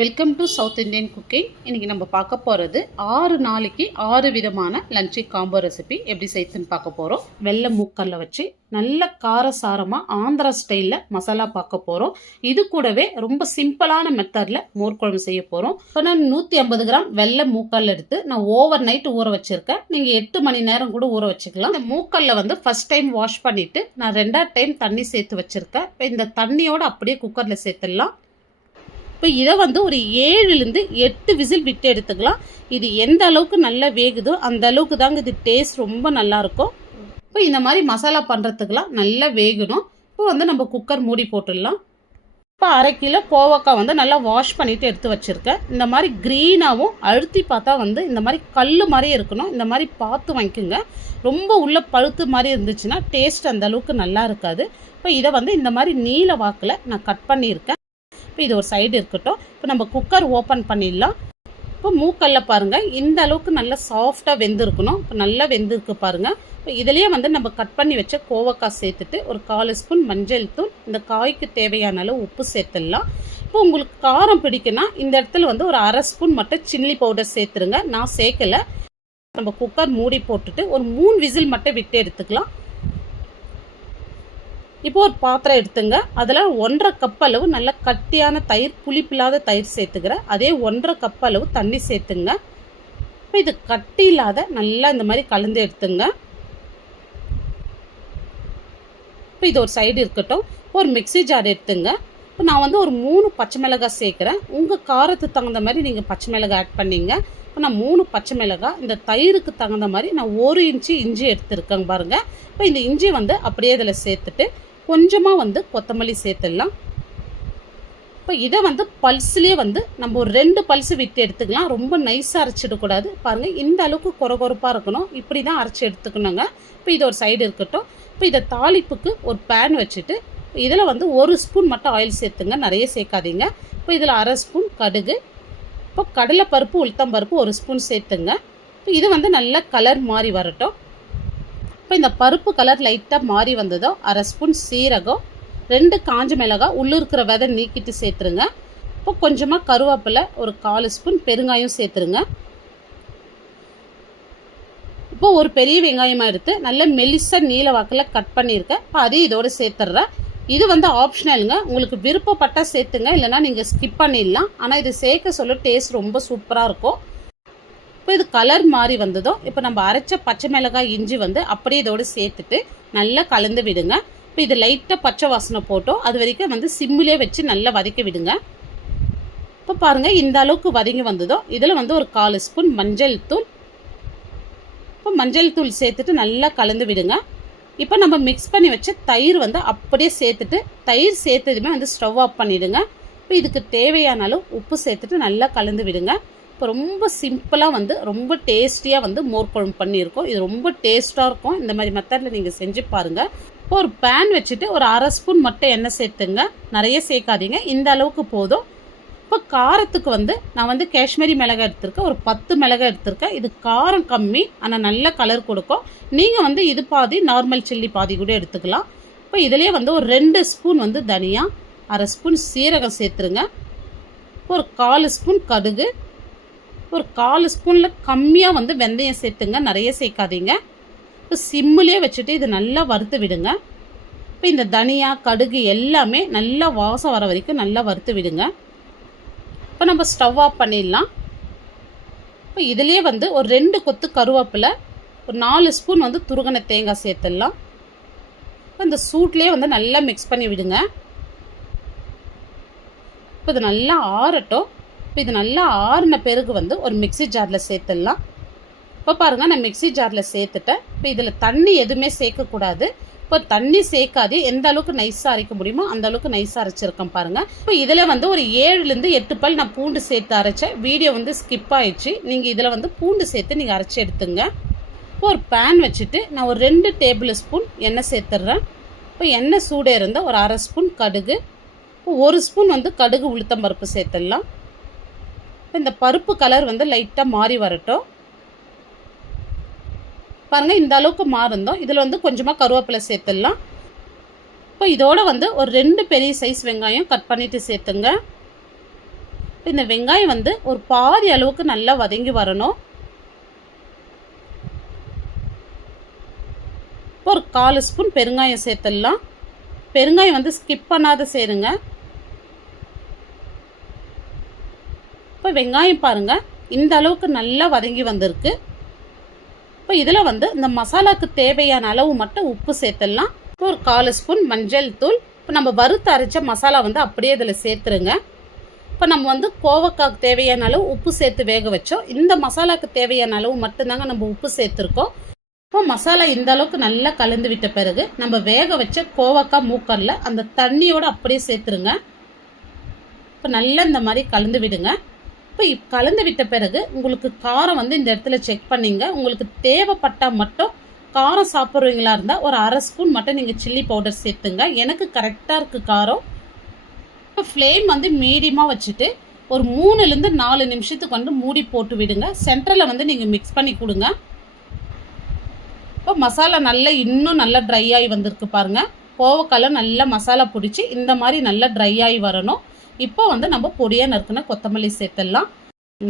Welcome to south Indian cooking. இன்றைக்கி நம்ம பார்க்க போகிறது 6 நாளைக்கு 6 விதமான லஞ்சி காம்போ ரெசிபி எப்படி செய்யுதுன்னு பார்க்க போகிறோம். வெள்ளை மூக்கல்ல வச்சு நல்ல காரசாரமாக ஆந்திரா ஸ்டைலில் மசாலா பார்க்க போகிறோம். இது கூடவே ரொம்ப சிம்பிளான மெத்தடில் மோர் குழம்பு செய்ய போகிறோம். இப்போ நான் 150 கிராம் வெள்ளை மூக்கல் எடுத்து நான் ஓவர் நைட் ஊற வச்சுருக்கேன். நீங்கள் 8 மணி நேரம் கூட ஊற வச்சுக்கலாம். இந்த மூக்கல்ல வந்து ஃபர்ஸ்ட் டைம் வாஷ் பண்ணிவிட்டு நான் 2வது டைம் தண்ணி சேர்த்து வச்சுருக்கேன். இப்போ இந்த தண்ணியோடு அப்படியே குக்கரில் சேர்த்துடலாம். இப்போ இதை வந்து ஒரு 7லேருந்து 8 விசில் விட்டு எடுத்துக்கலாம். இது எந்த அளவுக்கு நல்லா வேகுதோ அந்த அளவுக்கு தாங்க இது டேஸ்ட் ரொம்ப நல்லாயிருக்கும். இப்போ இந்த மாதிரி மசாலா பண்ணுறதுக்கெலாம் நல்லா வேகணும். இப்போ வந்து நம்ம குக்கர் மூடி போட்டுடலாம். இப்போ 1/2 கிலோ கோவக்காய் வந்து நல்லா வாஷ் பண்ணிவிட்டு எடுத்து வச்சுருக்கேன். இந்த மாதிரி க்ரீனாகவும் அழுத்தி பார்த்தா வந்து இந்த மாதிரி கல் மாதிரி இருக்கணும். இந்த மாதிரி பார்த்து வாங்கிக்கோங்க. ரொம்ப உள்ள பழுத்து மாதிரி இருந்துச்சுன்னா டேஸ்ட் அந்த அளவுக்கு நல்லா இருக்காது. இப்போ இதை வந்து இந்த மாதிரி நீல வாக்கில் நான் கட் பண்ணியிருக்கேன். இப்போ இது ஒரு சைடு இருக்கட்டும். இப்போ நம்ம குக்கர் ஓப்பன் பண்ணிடலாம். இப்போ மூக்கல்ல பாருங்கள் இந்த அளவுக்கு நல்லா சாஃப்டாக வெந்திருக்கணும். இப்போ நல்லா வெந்திருக்கு பாருங்கள். இப்போ இதிலேயே வந்து நம்ம கட் பண்ணி வச்ச கோவக்காய் சேர்த்துட்டு ஒரு 1/4 ஸ்பூன் மஞ்சள் தூள், இந்த காய்க்கு தேவையான அளவு உப்பு சேர்த்துடலாம். இப்போ உங்களுக்கு காரம் பிடிக்குன்னா இந்த இடத்துல வந்து ஒரு 1/2 ஸ்பூன் மட்டும் சில்லி பவுடர் சேர்த்துருங்க. நான் சேர்க்கலை. நம்ம குக்கர் மூடி போட்டுட்டு ஒரு 3 விசில் மட்டும் விட்டு எடுத்துக்கலாம். இப்போ ஒரு பாத்திரம் எடுத்துங்க. அதில் 1/2 கப் அளவு நல்ல கட்டியான தயிர், புளிப்பில்லாத தயிர் சேர்த்துக்கிறேன். அதே 1/2 கப் அளவு தண்ணி சேர்த்துங்க. இப்போ இது கட்டி இல்லாத நல்லா இந்த மாதிரி கலந்து எடுத்துங்க. இப்போ இது ஒரு சைடு இருக்கட்டும். ஒரு மிக்ஸி ஜார் எடுத்துங்க. இப்போ நான் வந்து ஒரு 3 பச்சை மிளகாய் சேர்க்குறேன். உங்கள் காரத்துக்கு தகுந்த மாதிரி நீங்கள் பச்சை மிளகாய் ஆட் பண்ணிங்க. இப்போ நான் 3 பச்சை மிளகாய், இந்த தயிருக்கு தகுந்த மாதிரி நான் 1 இன்ச்சு இஞ்சி எடுத்துருக்கேன் பாருங்கள். இப்போ இந்த இஞ்சி வந்து அப்படியே இதில் சேர்த்துட்டு கொஞ்சமாக வந்து கொத்தமல்லி சேர்த்துடலாம். இப்போ இதை வந்து பல்ஸ்லேயே வந்து நம்ம ஒரு 2 பல்ஸ் விட்டு எடுத்துக்கலாம். ரொம்ப நைஸாக அரைச்சிடக்கூடாது. பாருங்கள் இந்த அளவுக்கு கொரகொரப்பாக இருக்கணும். இப்படி தான் அரைச்சி எடுத்துக்கணுங்க. இப்போ இது ஒரு சைடு இருக்கட்டும். இப்போ இதை தாளிப்புக்கு ஒரு பேன் வச்சுட்டு இதில் வந்து 1 ஸ்பூன் மட்டும் ஆயில் சேர்த்துங்க, நிறைய சேர்க்காதீங்க. இப்போ இதில் 1/2 ஸ்பூன் கடுகு, இப்போ கடலைப்பருப்பு, உளுத்தம்பருப்பு 1 ஸ்பூன் சேர்த்துங்க. இப்போ இது வந்து நல்ல கலர் மாறி வரட்டும். இப்போ இந்த பருப்பு கலர் லைட்டாக மாறி வந்ததோ 1/2 ஸ்பூன் சீரகம், 2 காஞ்ச மிளகாய் உள்ளே இருக்கிற விதை நீக்கிட்டு சேர்த்துருங்க. இப்போ கொஞ்சமாக கருவேப்பிலை, ஒரு 1/4 ஸ்பூன் பெருங்காயம் சேர்த்துருங்க. இப்போ ஒரு பெரிய வெங்காயமாக எடுத்து நல்ல மெலிசாக நீல வாக்கில் கட் பண்ணியிருக்கேன். இப்போ அதையும் இதோடு சேர்த்துட்றேன். இது வந்து ஆப்ஷனலுங்க. உங்களுக்கு விருப்பப்பட்டால் சேர்த்துங்க, இல்லைனா நீங்கள் ஸ்கிப் பண்ணிடலாம். ஆனால் இது சேர்க்க சொல்ல டேஸ்ட் ரொம்ப சூப்பராக இருக்கும். இப்போ இது கலர் மாறி வந்ததோ இப்போ நம்ம அரைச்ச பச்சை மிளகாய், இஞ்சி வந்து அப்படியே இதோடு சேர்த்துட்டு நல்லா கலந்து விடுங்க. இப்போ இது லைட்டாக பச்சை வாசனை போட்டோம் அது வரைக்கும் வந்து சிம்மிலே வச்சு நல்லா வதக்கி விடுங்க. இப்போ பாருங்கள் இந்த அளவுக்கு வதங்கி வந்ததோ இதில் வந்து ஒரு 1/4 ஸ்பூன் மஞ்சள் தூள், இப்போ மஞ்சள் தூள் சேர்த்துட்டு நல்லா கலந்து விடுங்க. இப்போ நம்ம மிக்ஸ் பண்ணி வச்ச தயிர் வந்து அப்படியே சேர்த்துட்டு தயிர் சேர்த்ததுமே வந்து ஸ்டவ் ஆஃப் பண்ணிவிடுங்க. இப்போ இதுக்கு தேவையான அளவு உப்பு சேர்த்துட்டு நல்லா கலந்து விடுங்க. இப்போ ரொம்ப சிம்பிளாக வந்து ரொம்ப டேஸ்டியாக வந்து மோர் குழம்பு பண்ணியிருக்கோம். இது ரொம்ப டேஸ்ட்டாக இருக்கும். இந்த மாதிரி மெத்தடில் நீங்கள் செஞ்சு பாருங்கள். இப்போ ஒரு பேன் வச்சுட்டு ஒரு 1/2 ஸ்பூன் மட்டும் எண்ணெய் சேர்த்துங்க, நிறைய சேர்க்காதீங்க, இந்த அளவுக்கு போதும். இப்போ காரத்துக்கு வந்து நான் வந்து காஷ்மீரி மிளகாய் எடுத்திருக்கேன், ஒரு 10 மிளகாய் எடுத்திருக்கேன். இது காரம் கம்மி, ஆனால் நல்ல கலர் கொடுக்கும். நீங்கள் வந்து இது பாதி, நார்மல் சில்லி பாதி கூட எடுத்துக்கலாம். இப்போ இதிலே வந்து ஒரு 2 ஸ்பூன் வந்து தனியா, 1/2 ஸ்பூன் சீரகம் சேர்த்துருங்க. ஒரு 1/4 ஸ்பூன் கடுகு, ஒரு 1/4 ஸ்பூனில் கம்மியாக வந்து வெந்தயம் சேர்த்துங்க, நிறைய சேர்க்காதீங்க. இப்போ சிம்மிலே வச்சுட்டு இது நல்லா வறுத்து விடுங்க. இப்போ இந்த தனியா, கடுகு எல்லாமே நல்லா வாசம் வர வரைக்கும் நல்லா வறுத்து விடுங்க. இப்போ நம்ம ஸ்டவ் ஆஃப் பண்ணிடலாம். இப்போ இதுலேயே வந்து ஒரு 2 கொத்து கருவேப்பிலை, ஒரு 4 ஸ்பூன் வந்து துருகன தேங்காய் சேர்த்துடலாம். இப்போ இந்த சூட்லேயே வந்து நல்லா மிக்ஸ் பண்ணி விடுங்க. இப்போ இது நல்லா ஆறட்டும். இப்போ இது நல்லா ஆறின பிறகு வந்து ஒரு மிக்ஸி ஜாரில் சேர்த்துடலாம். இப்போ பாருங்கள் நான் மிக்ஸி ஜாரில் சேர்த்துட்டேன். இப்போ இதில் தண்ணி எதுவுமே சேர்க்கக்கூடாது. இப்போ தண்ணி சேர்க்காது எந்த அளவுக்கு நைஸாக அரைக்க முடியுமோ அந்த அளவுக்கு நைஸாக அரைச்சிருக்கேன் பாருங்கள். இப்போ இதில் வந்து ஒரு 7லேருந்து 8 பல் நான் பூண்டு சேர்த்து அரைச்சேன். வீடியோ வந்து ஸ்கிப் ஆயிடுச்சு. நீங்கள் இதில் வந்து பூண்டு சேர்த்து நீங்கள் அரைச்சி எடுத்துங்க. இப்போ ஒரு பேன் வச்சுட்டு நான் ஒரு 2 டேபிள் ஸ்பூன் எண்ணெய் சேர்த்துட்றேன். இப்போ எண்ணெய் சூடே இருந்தால் ஒரு 1/2 ஸ்பூன் கடுகு, இப்போ 1 ஸ்பூன் வந்து கடுகு உளுத்தம்பருப்பு சேர்த்துடலாம். இப்போ இந்த பருப்பு கலர் வந்து லைட்டாக மாறி வரட்டும். பாருங்கள் இந்த அளவுக்கு மாறுந்தோம். இதில் வந்து கொஞ்சமாக கருவேப்பிலை சேர்த்துடலாம். இப்போ இதோட வந்து ஒரு 2 பெரிய சைஸ் வெங்காயம் கட் பண்ணிவிட்டு சேர்த்துங்க. இந்த வெங்காயம் வந்து ஒரு பாதி அளவுக்கு நல்லா வதங்கி வரணும். இப்போ ஒரு 1/4 ஸ்பூன் பெருங்காயம் சேர்த்துடலாம். பெருங்காயம் வந்து ஸ்கிப் பண்ணாத சேருங்க. இப்போ வெங்காயம் பாருங்கள் இந்த அளவுக்கு நல்லா வதங்கி வந்திருக்கு. இப்போ இதில் வந்து இந்த மசாலாவுக்கு தேவையான அளவு மட்டும் உப்பு சேர்த்துடலாம். இப்போ ஒரு 1/4 ஸ்பூன் மஞ்சள் தூள். இப்போ நம்ம வறுத்து அரைச்ச மசாலா வந்து அப்படியே இதில் சேர்த்துருங்க. இப்போ நம்ம வந்து கோவக்காய்க்கு தேவையான அளவு உப்பு சேர்த்து வேக வச்சோம். இந்த மசாலாவுக்கு தேவையான அளவு மட்டும்தாங்க நம்ம உப்பு சேர்த்துருக்கோம். இப்போ மசாலா இந்த அளவுக்கு நல்லா கலந்து விட்ட பிறகு நம்ம வேக வச்ச கோவக்காய் மூக்கல்ல அந்த தண்ணியோடு அப்படியே சேர்த்துருங்க. இப்போ நல்லா இந்த மாதிரி கலந்து விடுங்க. இப்போ கலந்து விட்ட பிறகு உங்களுக்கு காரம் வந்து இந்த இடத்துல செக் பண்ணிங்க. உங்களுக்கு தேவைப்பட்டால் மட்டும் காரம் சாப்பிட்றவங்களா இருந்தால் ஒரு 1/2 ஸ்பூன் மட்டும் நீங்கள் சில்லி பவுடர் சேர்த்துங்க. எனக்கு கரெக்டாக இருக்குது காரம். இப்போ ஃப்ளேம் வந்து மீடியமாக வச்சுட்டு ஒரு 3லேருந்து 4 நிமிஷத்துக்கு வந்து மூடி போட்டு விடுங்க. சென்டரில் வந்து நீங்கள் மிக்ஸ் பண்ணி கொடுங்க. இப்போ மசாலா நல்லா இன்னும் நல்லா ட்ரை ஆகி வந்திருக்கு பாருங்கள். கோவக்காயில் நல்லா மசாலா பிடிச்சி இந்த மாதிரி நல்லா ட்ரை ஆகி வரணும். இப்போ வந்து நம்ம பொடியாக நறுக்குன கொத்தமல்லி சேர்த்துடலாம்.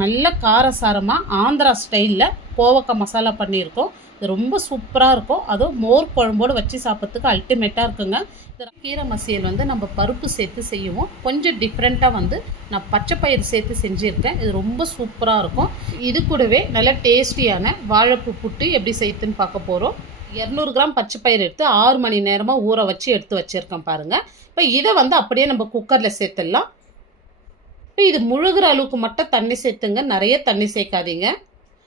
நல்ல காரசாரமாக ஆந்திரா ஸ்டைலில் கோவக்காய் மசாலா பண்ணியிருக்கோம். இது ரொம்ப சூப்பராக இருக்கும். அதுவும் மோர் குழம்போடு வச்சு சாப்பிட்றதுக்கு அல்டிமேட்டாக இருக்குங்க. இந்த கீரை மசியல் வந்து நம்ம பருப்பு சேர்த்து செய்வோம். கொஞ்சம் டிஃப்ரெண்ட்டாக வந்து நான் பச்சை பயிறு சேர்த்து செஞ்சுருக்கேன். இது ரொம்ப சூப்பராக இருக்கும். இது கூடவே நல்ல டேஸ்டியான வாழைப்பூ புட்டு எப்படி செய்யுதுன்னு பார்க்க போகிறோம். 200 கிராம் பச்சை பயிர் எடுத்து 6 மணி நேரமாக ஊற வச்சு எடுத்து வச்சுருக்கேன் பாருங்கள். இப்போ இதை வந்து அப்படியே நம்ம குக்கரில் சேர்த்துடலாம். இப்போ இது முழுகிற அளவுக்கு மட்டும் தண்ணி சேர்த்துங்க, நிறைய தண்ணி சேர்க்காதீங்க.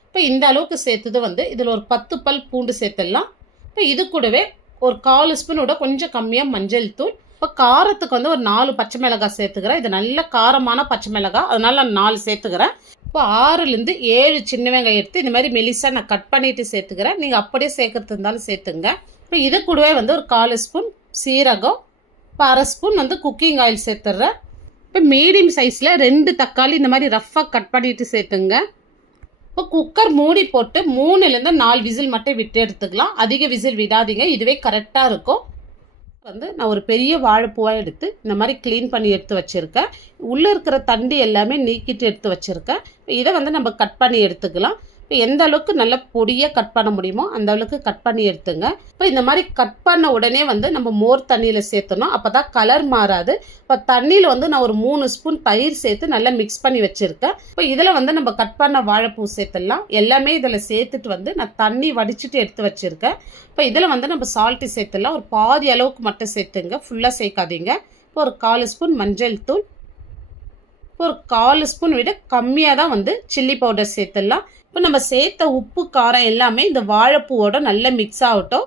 இப்போ இந்த அளவுக்கு சேர்த்தது வந்து இதில் ஒரு 10 பல் பூண்டு சேர்த்துடலாம். இப்போ இது கூடவே ஒரு 1/4 ஸ்பூனோட கொஞ்சம் கம்மியாக மஞ்சள் தூள். இப்போ காரத்துக்கு வந்து ஒரு 4 பச்சை மிளகாய் சேர்த்துக்கிறேன். இது நல்ல காரமான பச்சை மிளகாய், அதனால் நான் 4 சேர்த்துக்கிறேன். இப்போ 6லேருந்து 7 சின்ன வெங்காயம் எடுத்து இந்த மாதிரி மெலிசாக நான் கட் பண்ணிவிட்டு சேர்த்துக்கிறேன். நீங்கள் அப்படியே சேர்க்கறது இருந்தாலும் சேர்த்துங்க. இப்போ இது கூடவே வந்து ஒரு 1/4 ஸ்பூன் சீரகம், இப்போ 1/2 ஸ்பூன் வந்து குக்கிங் ஆயில் சேர்த்துட்றேன். இப்போ மீடியம் சைஸில் 2 தக்காளி இந்த மாதிரி ரஃப்பாக கட் பண்ணிவிட்டு சேர்த்துங்க. இப்போ குக்கர் மூடி போட்டு 3லேருந்து 4 விசில் மட்டும் விட்டு எடுத்துக்கலாம். அதிக விசில் விடாதீங்க, இதுவே கரெக்டாக இருக்கும். வந்து நான் ஒரு பெரிய வாழைப்பூவாக எடுத்து இந்த மாதிரி க்ளீன் பண்ணி எடுத்து வச்சுருக்கேன். உள்ளே இருக்கிற தண்டு எல்லாமே நீக்கிட்டு எடுத்து வச்சுருக்கேன். இதை வந்து நம்ம கட் பண்ணி எடுத்துக்கலாம். இப்போ எந்த அளவுக்கு நல்லா பொடியாக கட் பண்ண முடியுமோ அந்த அளவுக்கு கட் பண்ணி எடுத்துங்க. இப்போ இந்த மாதிரி கட் பண்ண உடனே வந்து நம்ம மோர் தண்ணியில் சேர்த்தணும், அப்போ தான் கலர் மாறாது. இப்போ தண்ணியில் வந்து நான் ஒரு 3 ஸ்பூன் தயிர் சேர்த்து நல்லா மிக்ஸ் பண்ணி வச்சுருக்கேன். இப்போ இதில் வந்து நம்ம கட் பண்ண வாழைப்பூ சேர்த்துடலாம். எல்லாமே இதில் சேர்த்துட்டு வந்து நான் தண்ணி வடிச்சிட்டு எடுத்து வச்சுருக்கேன். இப்போ இதில் வந்து நம்ம சால்ட்டு சேர்த்துடலாம். ஒரு பாதி அளவுக்கு மட்டும் சேர்த்துங்க, ஃபுல்லாக சேர்க்காதீங்க. இப்போ ஒரு 1/4 ஸ்பூன் மஞ்சள் தூள், இப்போ ஒரு 1/4 ஸ்பூன் விட கம்மியாக தான் வந்து சில்லி பவுடர் சேர்த்துடலாம். இப்போ நம்ம சேர்த்த உப்பு காரம் எல்லாமே இந்த வாழைப்பூவோட நல்லா மிக்ஸ் ஆகட்டும்.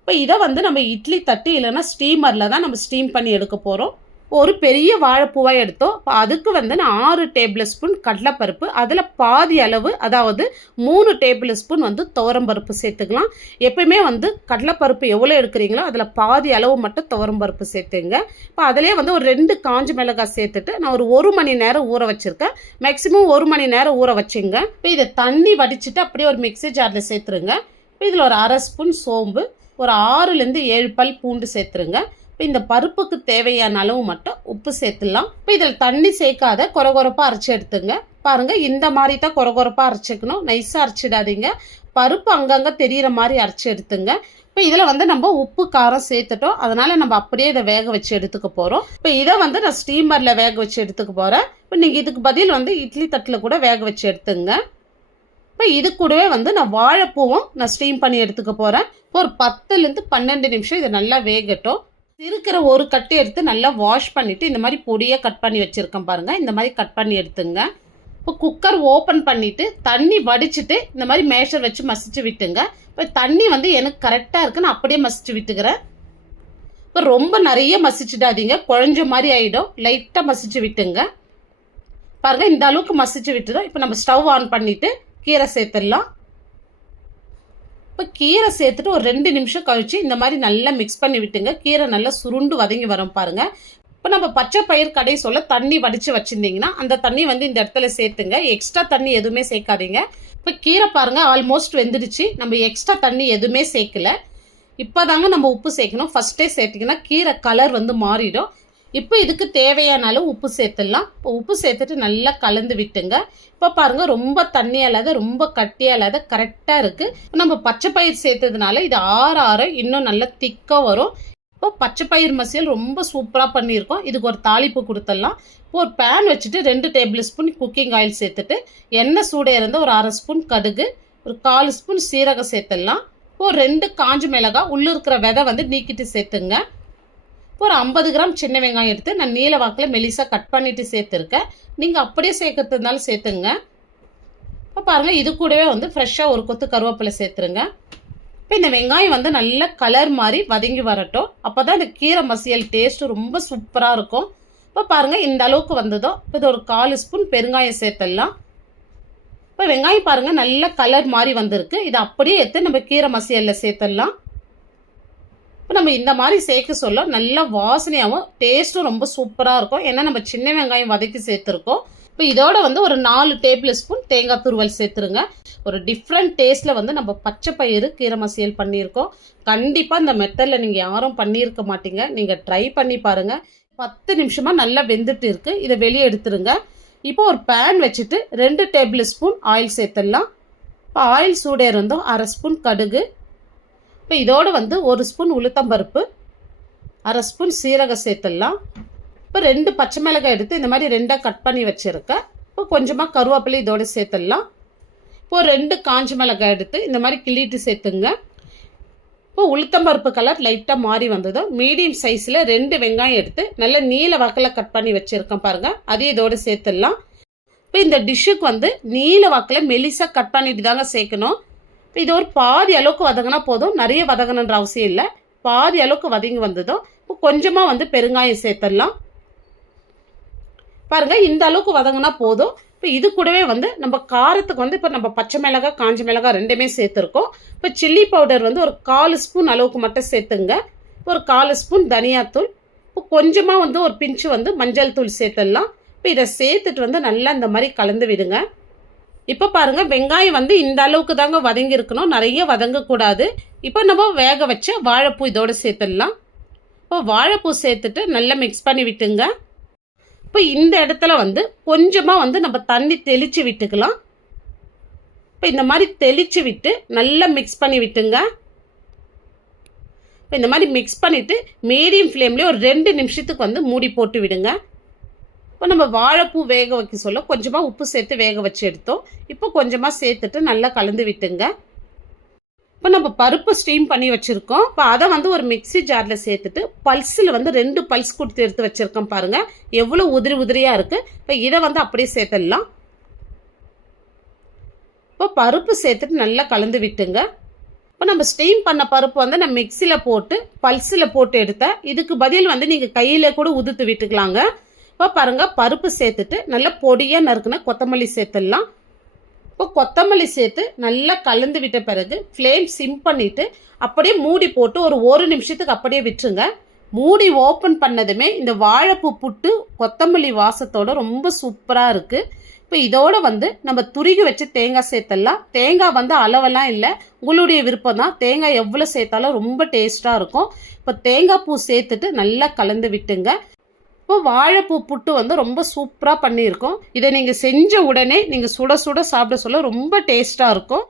இப்போ இதை வந்து நம்ம இட்லி தட்டு இல்லைன்னா ஸ்டீமரில் தான் நம்ம ஸ்டீம் பண்ணி எடுக்க போகிறோம். ஒரு பெரிய வாழைப்பூவாக எடுத்தோம். இப்போ அதுக்கு வந்து நான் 6 டேபிள் ஸ்பூன் கடலைப்பருப்பு, அதில் பாதி அளவு அதாவது 3 டேபிள் ஸ்பூன் வந்து துவரம்பருப்பு சேர்த்துக்கலாம். எப்பயுமே வந்து கடலைப்பருப்பு எவ்வளோ எடுக்கிறீங்களோ அதில் பாதி அளவு மட்டும் துவரம்பருப்பு சேர்த்துங்க. இப்போ அதிலே வந்து ஒரு 2 காஞ்ச மிளகாய் சேர்த்துட்டு நான் ஒரு 1 மணி நேரம் ஊற வச்சுருக்கேன். மேக்ஸிமம் 1 மணி நேரம் ஊற வச்சுங்க. இப்போ இதை தண்ணி வடிச்சிட்டு அப்படியே ஒரு மிக்ஸி ஜாரில் சேர்த்துருங்க. இப்போ இதில் ஒரு 1/2 ஸ்பூன் சோம்பு, ஒரு 6லேருந்து 7 பல் பூண்டு சேர்த்துருங்க. இப்போ இந்த பருப்புக்கு தேவையான அளவு மட்டும் உப்பு சேர்த்துடலாம். இப்போ இதில் தண்ணி சேர்க்காத கொரகொரப்பாக அரைச்சி எடுத்துங்க. பாருங்கள், இந்த மாதிரி தான் கொரகொரப்பாக அரைச்சிக்கணும், நைஸாக அரைச்சிடாதீங்க. பருப்பு அங்கங்கே தெரிகிற மாதிரி அரைச்சி எடுத்துங்க. இப்போ இதில் வந்து நம்ம உப்பு காரம் சேர்த்துட்டோம், அதனால் நம்ம அப்படியே இதை வேக வச்சு எடுத்துக்க போகிறோம். இப்போ இதை வந்து நான் ஸ்டீமரில் வேக வச்சு எடுத்துக்க போகிறேன். இப்போ நீங்கள் இதுக்கு பதில் வந்து இட்லி தட்டில் கூட வேக வச்சு எடுத்துங்க. இப்போ இது கூடவே வந்து நான் வாழைப்பூவும் நான் ஸ்டீம் பண்ணி எடுத்துக்க போகிறேன். இப்போ ஒரு 10லேருந்து 12 நிமிஷம் இதை நல்லா வேகட்டும். இருக்கிற ஒரு கட்டு எடுத்து நல்லா வாஷ் பண்ணிவிட்டு இந்த மாதிரி பொடியாக கட் பண்ணி வச்சுருக்கேன் பாருங்கள். இந்த மாதிரி கட் பண்ணி எடுத்துங்க. இப்போ குக்கர் ஓப்பன் பண்ணிவிட்டு தண்ணி வடிச்சிட்டு இந்த மாதிரி மேஷர் வச்சு மசிச்சு விட்டுங்க. இப்போ தண்ணி வந்து எனக்கு கரெக்டாக இருக்குது, நான் அப்படியே மசிச்சு விட்டுக்கிறேன். இப்போ ரொம்ப நிறைய மசிச்சிடாதீங்க, குழஞ்ச மாதிரி ஆகிடும். லைட்டாக மசிச்சு விட்டுங்க. பாருங்கள், இந்த அளவுக்கு மசிச்சு விட்டுடும். இப்போ நம்ம ஸ்டவ் ஆன் பண்ணிவிட்டு கீரை சேர்த்துடலாம். இப்போ கீரை சேர்த்துட்டு ஒரு 2 நிமிஷம் கழித்து இந்த மாதிரி நல்லா மிக்ஸ் பண்ணி விட்டுங்க. கீரை நல்லா சுருண்டு வதங்கி வரும் பாருங்கள். இப்போ நம்ம பச்சை பயிர் கடை சொல்ல தண்ணி வடித்து வச்சுருந்தீங்கன்னா அந்த தண்ணி வந்து இந்த இடத்துல சேர்த்துங்க. எக்ஸ்ட்ரா தண்ணி எதுவுமே சேர்க்காதீங்க. இப்போ கீரை பாருங்கள் ஆல்மோஸ்ட் வெந்துடுச்சு. நம்ம எக்ஸ்ட்ரா தண்ணி எதுவுமே சேர்க்கல. இப்போ தாங்க நம்ம உப்பு சேர்க்கணும். ஃபஸ்ட்டே சேர்த்திங்கன்னா கீரை கலர் வந்து மாறிடும். இப்போ இதுக்கு தேவையான அளவு உப்பு சேர்த்துடலாம். இப்போ உப்பு சேர்த்துட்டு நல்லா கலந்து விட்டுங்க. இப்போ பாருங்கள் ரொம்ப தண்ணியாக இல்லாத ரொம்ப கட்டியாக இல்லாத கரெக்டாக இருக்குது. நம்ம பச்சை பயிர் சேர்த்ததுனால இது ஆற ஆற இன்னும் நல்லா திக்காக வரும். இப்போ பச்சை பயிர் மசியல் ரொம்ப சூப்பராக பண்ணியிருக்கோம். இதுக்கு ஒரு தாளிப்பு கொடுத்துடலாம். இப்போ ஒரு பேன் வச்சுட்டு 2 டேபிள் ஸ்பூன் குக்கிங் ஆயில் சேர்த்துட்டு எண்ணெய் சூடாக இருந்தால் ஒரு 1/2 ஸ்பூன் கடுகு, ஒரு 1/4 ஸ்பூன் சீரகம் சேர்த்துடலாம். இப்போ 2 காஞ்ச மிளகாய் உள்ளே இருக்கிற விதை வந்து நீக்கிட்டு சேர்த்துங்க. ஒரு 50 கிராம் சின்ன வெங்காயம் எடுத்து நான் நீல வாக்கில் மெலிசாக கட் பண்ணிவிட்டு சேர்த்துருக்கேன். நீங்கள் அப்படியே சேர்க்கறதுனாலும் சேர்த்துங்க. இப்போ பாருங்கள் இது கூடவே வந்து ஃப்ரெஷ்ஷாக ஒரு கொத்து கருவேப்பிலை சேர்த்துருங்க. இப்போ இந்த வெங்காயம் வந்து நல்ல கலர் மாதிரி வதங்கி வரட்டும். அப்போ தான் இந்த கீரை மசியல் டேஸ்ட்டு ரொம்ப சூப்பராக இருக்கும். இப்போ பாருங்கள் இந்த அளவுக்கு வந்ததும் இப்போ இது ஒரு 1/4 ஸ்பூன் பெருங்காயம் சேர்த்துடலாம். இப்போ வெங்காயம் பாருங்கள் நல்ல கலர் மாதிரி வந்திருக்கு. இதை அப்படியே எடுத்து நம்ம கீரை மசியலில் சேர்த்துடலாம். இப்போ நம்ம இந்த மாதிரி சேர்க்க சொல்ல நல்லா வாசனையாகவும் டேஸ்ட்டும் ரொம்ப சூப்பராக இருக்கும். ஏன்னா நம்ம சின்ன வெங்காயம் வதக்கி சேர்த்துருக்கோம். இப்போ இதோட வந்து ஒரு 4 டேபிள் ஸ்பூன் தேங்காய் துருவல் சேர்த்துருங்க. ஒரு டிஃப்ரெண்ட் டேஸ்ட்டில் வந்து நம்ம பச்சை பயிறு கீரை மசியல் பண்ணியிருக்கோம். கண்டிப்பாக இந்த மெத்தடில் நீங்கள் யாரும் பண்ணியிருக்க மாட்டீங்க. நீங்கள் ட்ரை பண்ணி பாருங்கள். 10 நிமிஷமாக நல்லா வெந்துட்டு இருக்குது. இதை வெளியே எடுத்துருங்க. இப்போ ஒரு பேன் வச்சுட்டு 2 டேபிள் ஸ்பூன் ஆயில் சேர்த்துடலாம். இப்போ ஆயில் சூடே இருந்தோம் 1/2 ஸ்பூன் கடுகு, இப்போ இதோடு வந்து 1 ஸ்பூன் உளுத்தம்பருப்பு, 1/2 ஸ்பூன் சீரகம் சேர்த்துடலாம். இப்போ 2 பச்சை மிளகாய் எடுத்து இந்த மாதிரி 2ஆக கட் பண்ணி வச்சுருக்கேன். இப்போ கொஞ்சமாக கருவேப்பிலை இதோடு சேர்த்துடலாம். இப்போ 2 காஞ்ச மிளகாய் எடுத்து இந்த மாதிரி கிள்ளிட்டு சேர்த்துங்க. இப்போ உளுத்தம்பருப்பு கலர் லைட்டாக மாறி வந்ததும் மீடியம் சைஸில் 2 வெங்காயம் எடுத்து நல்ல நீல வாக்கில் கட் பண்ணி வச்சுருக்கேன் பாருங்கள். அதையும் இதோடு சேர்த்துடலாம். இப்போ இந்த டிஷ்ஷுக்கு வந்து நீல வாக்கில் மெலிசாக கட் பண்ணிட்டு தாங்க சேர்க்கணும். இது ஒரு பாதி அளவுக்கு வதங்கினா போதும். நிறைய வதங்கணுன்ற அவசியம் இல்லை. பாதி அளவுக்கு வதங்கி வந்ததும் இப்போ கொஞ்சமாக வந்து பெருங்காயம் சேர்த்துடலாம். பாருங்கள் இந்த அளவுக்கு வதங்கினா போதும். இப்போ இது கூடவே வந்து நம்ம காரத்துக்கு வந்து இப்போ நம்ம பச்சை மிளகாய் காஞ்ச மிளகாய் ரெண்டுமே சேர்த்துருக்கோம். இப்போ சில்லி பவுடர் வந்து ஒரு 1/4 ஸ்பூன் அளவுக்கு மட்டும் சேர்த்துங்க. ஒரு 1/4 ஸ்பூன் தனியாத்தூள், இப்போ கொஞ்சமாக வந்து ஒரு பிஞ்சு வந்து மஞ்சள் தூள் சேர்த்துடலாம். இப்போ இதை சேர்த்துட்டு வந்து நல்லா இந்த மாதிரி கலந்து விடுங்க. இப்போ பாருங்கள் வெங்காயம் வந்து இந்த அளவுக்கு தாங்க வதங்கி இருக்கணும், நிறைய வதங்கக்கூடாது. இப்போ நம்ம வேக வச்ச வாழைப்பூ இதோடு சேர்த்துடலாம். இப்போ வாழைப்பூ சேர்த்துட்டு நல்லா மிக்ஸ் பண்ணி விட்டுங்க. இப்போ இந்த இடத்துல வந்து கொஞ்சமாக வந்து நம்ம தண்ணி தெளித்து விட்டுக்கலாம். இப்போ இந்த மாதிரி தெளித்து விட்டு நல்லா மிக்ஸ் பண்ணி விட்டுங்க. இப்போ இந்த மாதிரி மிக்ஸ் பண்ணிவிட்டு மீடியம் ஃப்ளேம்லேயே ஒரு 2 நிமிஷத்துக்கு வந்து மூடி போட்டு விடுங்க. இப்போ நம்ம வாழைப்பூ வேக வைக்க சொல்ல கொஞ்சமாக உப்பு சேர்த்து வேக வச்சு எடுத்தோம். இப்போ கொஞ்சமாக சேர்த்துட்டு நல்லா கலந்து விட்டுங்க. இப்போ நம்ம பருப்பு ஸ்டீம் பண்ணி வச்சுருக்கோம். இப்போ அதை வந்து ஒரு மிக்ஸி ஜாரில் சேர்த்துட்டு பல்ஸில் வந்து 2 பல்ஸ் கொடுத்து எடுத்து வச்சுருக்கோம் பாருங்கள். எவ்வளோ உதிரி உதிரியாக இருக்குது. இப்போ இதை வந்து அப்படியே சேர்த்துடலாம். இப்போ பருப்பு சேர்த்துட்டு நல்லா கலந்து விட்டுங்க. இப்போ நம்ம ஸ்டீம் பண்ண பருப்பு வந்து நான் மிக்ஸியில் போட்டு பல்ஸில் போட்டு எடுத்தேன். இதுக்கு பதில் வந்து நீங்கள் கையில் கூட உதுத்து விட்டுக்கலாங்க. இப்போ பாருங்கள் பருப்பு சேர்த்துட்டு நல்லா பொடியாக நறுக்குன கொத்தமல்லி சேர்த்துடலாம். இப்போ கொத்தமல்லி சேர்த்து நல்லா கலந்து விட்ட பிறகு ஃப்ளேம் சிம் பண்ணிவிட்டு அப்படியே மூடி போட்டு ஒரு 1 நிமிஷத்துக்கு அப்படியே விட்டுருங்க. மூடி ஓப்பன் பண்ணதுமே இந்த வாழைப்பூ புட்டு கொத்தமல்லி வாசத்தோட ரொம்ப சூப்பராக இருக்குது. இப்போ இதோட வந்து நம்ம துருகி வச்சு தேங்காய் சேர்த்துடலாம். தேங்காய் வந்து அளவெல்லாம் இல்லை, உங்களுடைய விருப்பம் தான். தேங்காய் எவ்வளோ சேர்த்தாலும் ரொம்ப டேஸ்ட்டாக இருக்கும். இப்போ தேங்காய் பூ சேர்த்துட்டு நல்லா கலந்து விட்டுங்க. இப்போ வாழைப்பூ புட்டு வந்து ரொம்ப சூப்பராக பண்ணியிருக்கோம். இதை நீங்கள் செஞ்ச உடனே நீங்கள் சுட சுட சாப்பிட சொல்ல ரொம்ப டேஸ்ட்டாக இருக்கும்.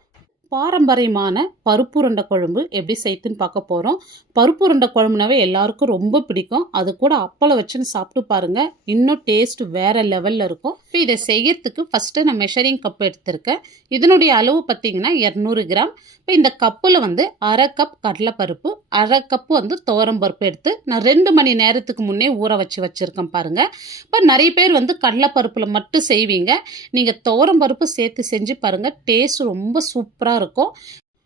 பாரம்பரியமான பருப்புருண்டை குழம்பு எப்படி செய்யுதுன்னு பார்க்க போகிறோம். பருப்புருண்டை குழம்புனாவே எல்லாருக்கும் ரொம்ப பிடிக்கும். அது கூட அப்பளம் வச்சுன்னு சாப்பிட்டு பாருங்கள், இன்னும் டேஸ்ட் வேறு லெவலில் இருக்கும். இப்போ இதை செய்யறதுக்கு ஃபஸ்ட்டு நான் மெஷரிங் கப் எடுத்திருக்கேன். இதனுடைய அளவு பார்த்திங்கன்னா 200 கிராம். இப்போ இந்த கப்பில் வந்து 1/2 கப் கடலைப்பருப்பு, 1/2 கப்பு வந்து துவரம்பருப்பு எடுத்து நான் 2 மணி நேரத்துக்கு முன்னே ஊற வச்சுருக்கேன் பாருங்கள். இப்போ நிறைய பேர் வந்து கடலைப்பருப்பில் மட்டும் செய்வீங்க. நீங்கள் துவரம்பருப்பு சேர்த்து செஞ்சு பாருங்கள், டேஸ்ட் ரொம்ப சூப்பராக இருக்கும்.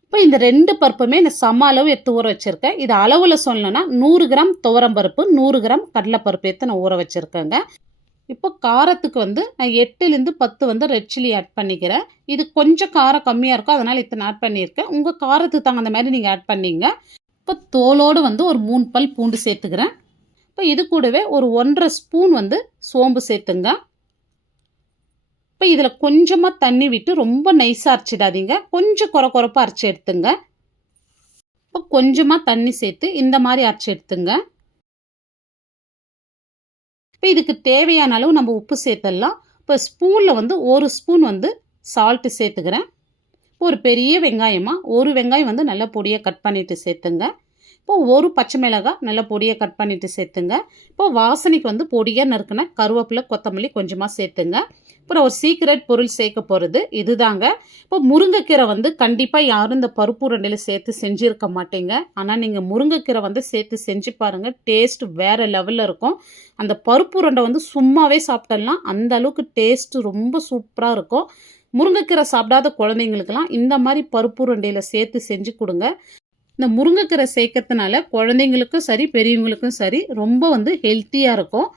இப்போ இந்த 2 பருப்புமே நான் சம அளவு எடுத்து ஊற வச்சுருக்கேன். இது அளவில் சொல்லணும்னா 100 கிராம் துவரம்பருப்பு, 100 கிராம் கடலைப்பருப்பு எடுத்து நான் ஊற வச்சுருக்கேங்க. இப்போ காரத்துக்கு வந்து நான் 8லேருந்து 10 வந்து ரெட் சில்லி ஆட் பண்ணிக்கிறேன். இது கொஞ்சம் காரம் கம்மியாக இருக்கும், அதனால் இத்தனை ஆட் பண்ணியிருக்கேன். உங்கள் காரத்துக்கு தகுந்த மாதிரி நீங்கள் ஆட் பண்ணிங்க. இப்போ தோலோடு வந்து ஒரு 3 பல் பூண்டு சேர்த்துக்கிறேன். இப்போ இது கூடவே ஒரு 1.5 ஸ்பூன் வந்து சோம்பு சேர்த்துங்க. இப்போ இதில் கொஞ்சமாக தண்ணி விட்டு ரொம்ப நைஸாக அரைச்சிடாதீங்க, கொஞ்சம் கொரப்பாக அரைச்சி எடுத்துங்க. இப்போ கொஞ்சமாக தண்ணி சேர்த்து இந்த மாதிரி அரைச்சி எடுத்துங்க. இப்போ இதுக்கு தேவையான அளவு நம்ம உப்பு சேர்த்துடலாம். இப்போ ஸ்பூனில் வந்து 1 ஸ்பூன் வந்து சால்ட்டு சேர்த்துக்கிறேன். இப்போ ஒரு பெரிய வெங்காயமாக 1 வெங்காயம் வந்து நல்லா பொடியாக கட் பண்ணிவிட்டு சேர்த்துங்க. இப்போது 1 பச்சை மிளகாய் நல்லா பொடியாக கட் பண்ணிவிட்டு சேர்த்துங்க. இப்போது வாசனைக்கு வந்து பொடியாக நறுக்கின கருவேப்பிலை கொத்தமல்லி கொஞ்சமாக சேர்த்துங்க. அப்புறம் ஒரு சீக்ரெட் பொருள் சேர்க்க போகிறது இதுதாங்க. இப்போ முருங்கைக்கீரை வந்து கண்டிப்பாக யாரும் இந்த பருப்பு உருண்டையில் சேர்த்து செஞ்சுருக்க மாட்டீங்க. ஆனால் நீங்கள் முருங்கைக்கீரை வந்து சேர்த்து செஞ்சு பாருங்கள், டேஸ்ட் வேறு லெவலில் இருக்கும். அந்த பருப்பு உருண்டை வந்து சும்மாவே சாப்பிடலாம், அந்த அளவுக்கு டேஸ்ட்டு ரொம்ப சூப்பராக இருக்கும். முருங்கைக்கீரை சாப்பிடாத குழந்தைங்களுக்கெல்லாம் இந்த மாதிரி பருப்பு உருண்டையில் சேர்த்து செஞ்சு கொடுங்க. இந்த முருங்கைக்கீரை சேர்க்கறதுனால குழந்தைங்களுக்கும் சரி பெரியவங்களுக்கும் சரி ரொம்ப வந்து ஹெல்த்தியாக இருக்கும்.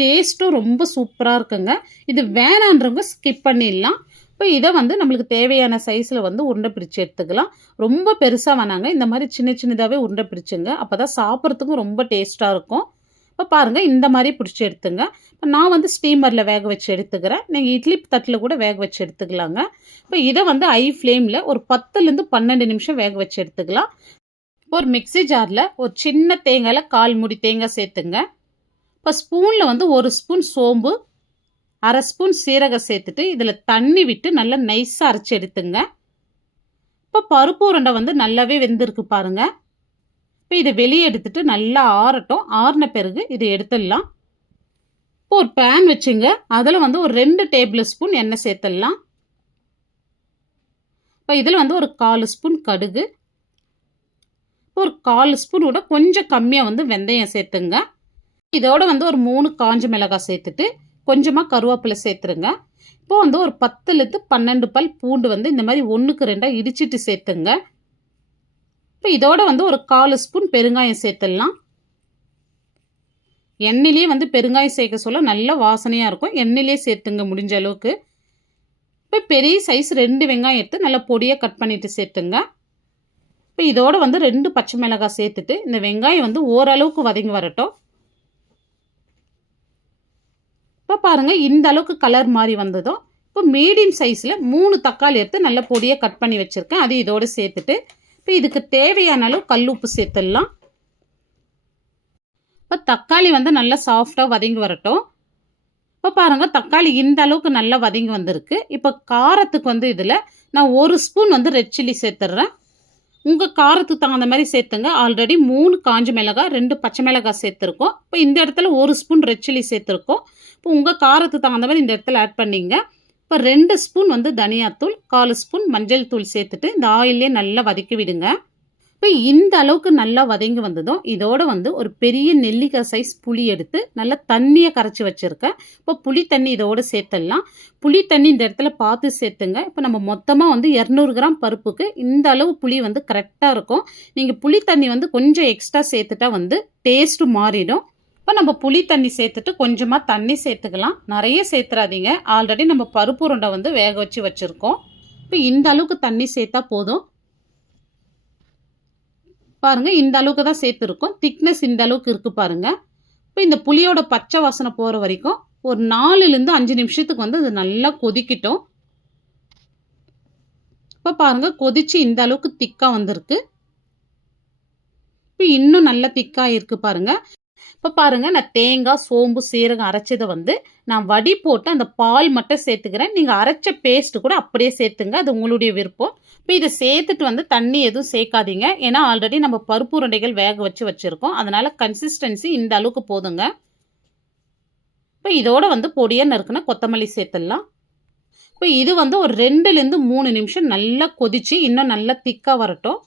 டேஸ்ட்டும் ரொம்ப சூப்பராக இருக்குங்க. இது வேணான்றவங்க ஸ்கிப் பண்ணிடலாம். இப்போ இதை வந்து நம்மளுக்கு தேவையான சைஸில் வந்து உருண்டை பிடிச்சி எடுத்துக்கலாம். ரொம்ப பெருசாக வேணாங்க, இந்த மாதிரி சின்ன சின்னதாகவே உருண்டை பிடிச்சுங்க. அப்போ தான் சாப்பிட்றதுக்கும் ரொம்ப டேஸ்ட்டாக இருக்கும். இப்போ பாருங்கள், இந்த மாதிரி பிடிச்சி எடுத்துங்க. இப்போ நான் வந்து ஸ்டீமரில் வேக வச்சு எடுத்துக்கிறேன். நீங்கள் இட்லி தட்டில் கூட வேக வச்சு எடுத்துக்கலாங்க. இப்போ இதை வந்து ஹை ஃப்ளேமில் ஒரு 10லேருந்து 12 நிமிஷம் வேக வச்சு எடுத்துக்கலாம். ஒரு மிக்ஸி ஜாரில் ஒரு சின்ன தேங்காயில் 1/4 மூடி தேங்காய் சேர்த்துங்க. இப்போ ஸ்பூனில் வந்து 1 ஸ்பூன் சோம்பு, 1/2 ஸ்பூன் சீரகம் சேர்த்துட்டு இதில் தண்ணி விட்டு நல்லா நைஸாக அரைச்சி எடுத்துங்க. இப்போ பருப்பு உருண்டை வந்து நல்லாவே வெந்திருக்கு பாருங்கள். இப்போ இதை வெளியே எடுத்துட்டு நல்லா ஆறட்டும். ஆறின பிறகு இதை எடுத்துடலாம். இப்போ ஒரு பேன் வச்சுங்க, அதில் வந்து ஒரு 2 டேபிள் ஸ்பூன் எண்ணெய் சேர்த்துடலாம். இப்போ இதில் வந்து ஒரு 1/4 ஸ்பூன் கடுகு, ஒரு 1/4 ஸ்பூன் கூட கொஞ்சம் கம்மியாக வந்து வெந்தயம் சேர்த்துங்க. இதோட வந்து ஒரு 3 காஞ்ச மிளகாய் சேர்த்துட்டு கொஞ்சமாக கருவேப்பிலை சேர்த்துருங்க. இப்போ வந்து ஒரு 10லேருந்து 12 பல் பூண்டு வந்து இந்த மாதிரி 1க்கு 2 இடிச்சிட்டு சேர்த்துங்க. இப்போ இதோட வந்து ஒரு 1/4 ஸ்பூன் பெருங்காயம் சேர்த்துடலாம். எண்ணெயிலே வந்து பெருங்காயம் சேர்க்க சொல்ல நல்ல வாசனையாக இருக்கும். எண்ணெயிலே சேர்த்துங்க முடிஞ்ச அளவுக்கு. இப்போ பெரிய சைஸ் 2 வெங்காயம் எடுத்து நல்லா பொடியாக கட் பண்ணிவிட்டு சேர்த்துங்க. இப்போ இதோட வந்து 2 பச்சை மிளகாய் சேர்த்துட்டு இந்த வெங்காயம் வந்து ஓரளவுக்கு வதங்கி வரட்டும். இப்போ பாருங்கள், இந்த அளவுக்கு கலர் மாதிரி வந்ததும் இப்போ மீடியம் சைஸில் 3 தக்காளி எடுத்து நல்லா பொடியாக கட் பண்ணி வச்சுருக்கேன். அது இதோடு சேர்த்துட்டு இப்போ இதுக்கு தேவையான அளவு கல் உப்பு சேர்த்துடலாம். இப்போ தக்காளி வந்து நல்லா சாஃப்டாக வதங்கி வரட்டும். இப்போ பாருங்கள், தக்காளி இந்த அளவுக்கு நல்லா வதங்கி வந்திருக்கு. இப்போ காரத்துக்கு வந்து இதில் நான் 1 ஸ்பூன் வந்து ரெட் சில்லி சேர்த்துட்றேன். உங்கள் காரத்துக்கு தகுந்த மாதிரி சேர்த்துங்க. ஆல்ரெடி 3 காஞ்ச மிளகாய் 2 பச்சை மிளகாய் சேர்த்துருக்கோம். இப்போ இந்த இடத்துல 1 ஸ்பூன் ரெட் சில்லி சேர்த்துருக்கோம். இப்போ உங்கள் காரத்துக்கு தகுந்த மாதிரி இந்த இடத்துல ஆட் பண்ணிங்க. இப்போ 2 ஸ்பூன் வந்து தனியாத்தூள், 1/4 ஸ்பூன் மஞ்சள் தூள் சேர்த்துட்டு இந்த ஆயிலே நல்லா வதக்கி விடுங்க. இப்போ இந்த அளவுக்கு நல்லா வதங்கி வந்ததும் இதோட வந்து ஒரு பெரிய நெல்லிக்காய் சைஸ் புளி எடுத்து நல்லா தண்ணியை கரைச்சி வச்சுருக்கேன். இப்போ புளி தண்ணி இதோடு சேர்த்துடலாம். புளி தண்ணி இந்த இடத்துல பார்த்து சேர்த்துங்க. இப்போ நம்ம மொத்தமாக வந்து 200 கிராம் பருப்புக்கு இந்த அளவு புளி வந்து கரெக்டாக இருக்கும். நீங்கள் புளி தண்ணி வந்து கொஞ்சம் எக்ஸ்ட்ரா சேர்த்துட்டா வந்து டேஸ்ட்டு மாறிடும். இப்போ நம்ம புளி தண்ணி சேர்த்துட்டு கொஞ்சமாக தண்ணி சேர்த்துக்கலாம். நிறைய சேர்த்துறாதீங்க, ஆல்ரெடி நம்ம பருப்பு உருண்டை வந்து வேக வச்சு வச்சுருக்கோம். இப்போ இந்த அளவுக்கு தண்ணி சேர்த்தா போதும். பாருங்கள், இந்த அளவுக்கு தான் சேர்த்துருக்கோம். திக்னஸ் இந்த அளவுக்கு இருக்குது பாருங்கள். இப்போ இந்த புளியோட பச்சை வாசனை போகிற வரைக்கும் ஒரு 4லேருந்து 5 நிமிஷத்துக்கு வந்து அது நல்லா கொதிக்கிட்டோம். இப்போ பாருங்கள், கொதிச்சு இந்த அளவுக்கு திக்காக வந்திருக்கு. இப்போ இன்னும் நல்லா திக்காக இருக்குது பாருங்கள். இப்போ பாருங்கள், நான் தேங்காய் சோம்பு சீரகம் அரைச்சதை வந்து நான் வடி போட்டு அந்த பால் மட்டும் சேர்த்துக்கிறேன். நீங்கள் அரைச்ச பேஸ்ட்டு கூட அப்படியே சேர்த்துங்க, அது உங்களுடைய விருப்பம். இப்போ இதை சேர்த்துட்டு வந்து தண்ணி எதுவும் சேர்க்காதீங்க, ஏன்னா ஆல்ரெடி நம்ம பருப்பு உருண்டைகள் வேக வச்சுருக்கோம். அதனால் கன்சிஸ்டன்சி இந்த அளவுக்கு போதுங்க. இப்போ இதோட வந்து பொடியாக நறுக்குனா கொத்தமல்லி சேர்த்துடலாம். இப்போ இது வந்து ஒரு 2லேருந்து 3 நிமிஷம் நல்லா கொதிச்சு இன்னும் நல்லா திக்காக வரட்டும்.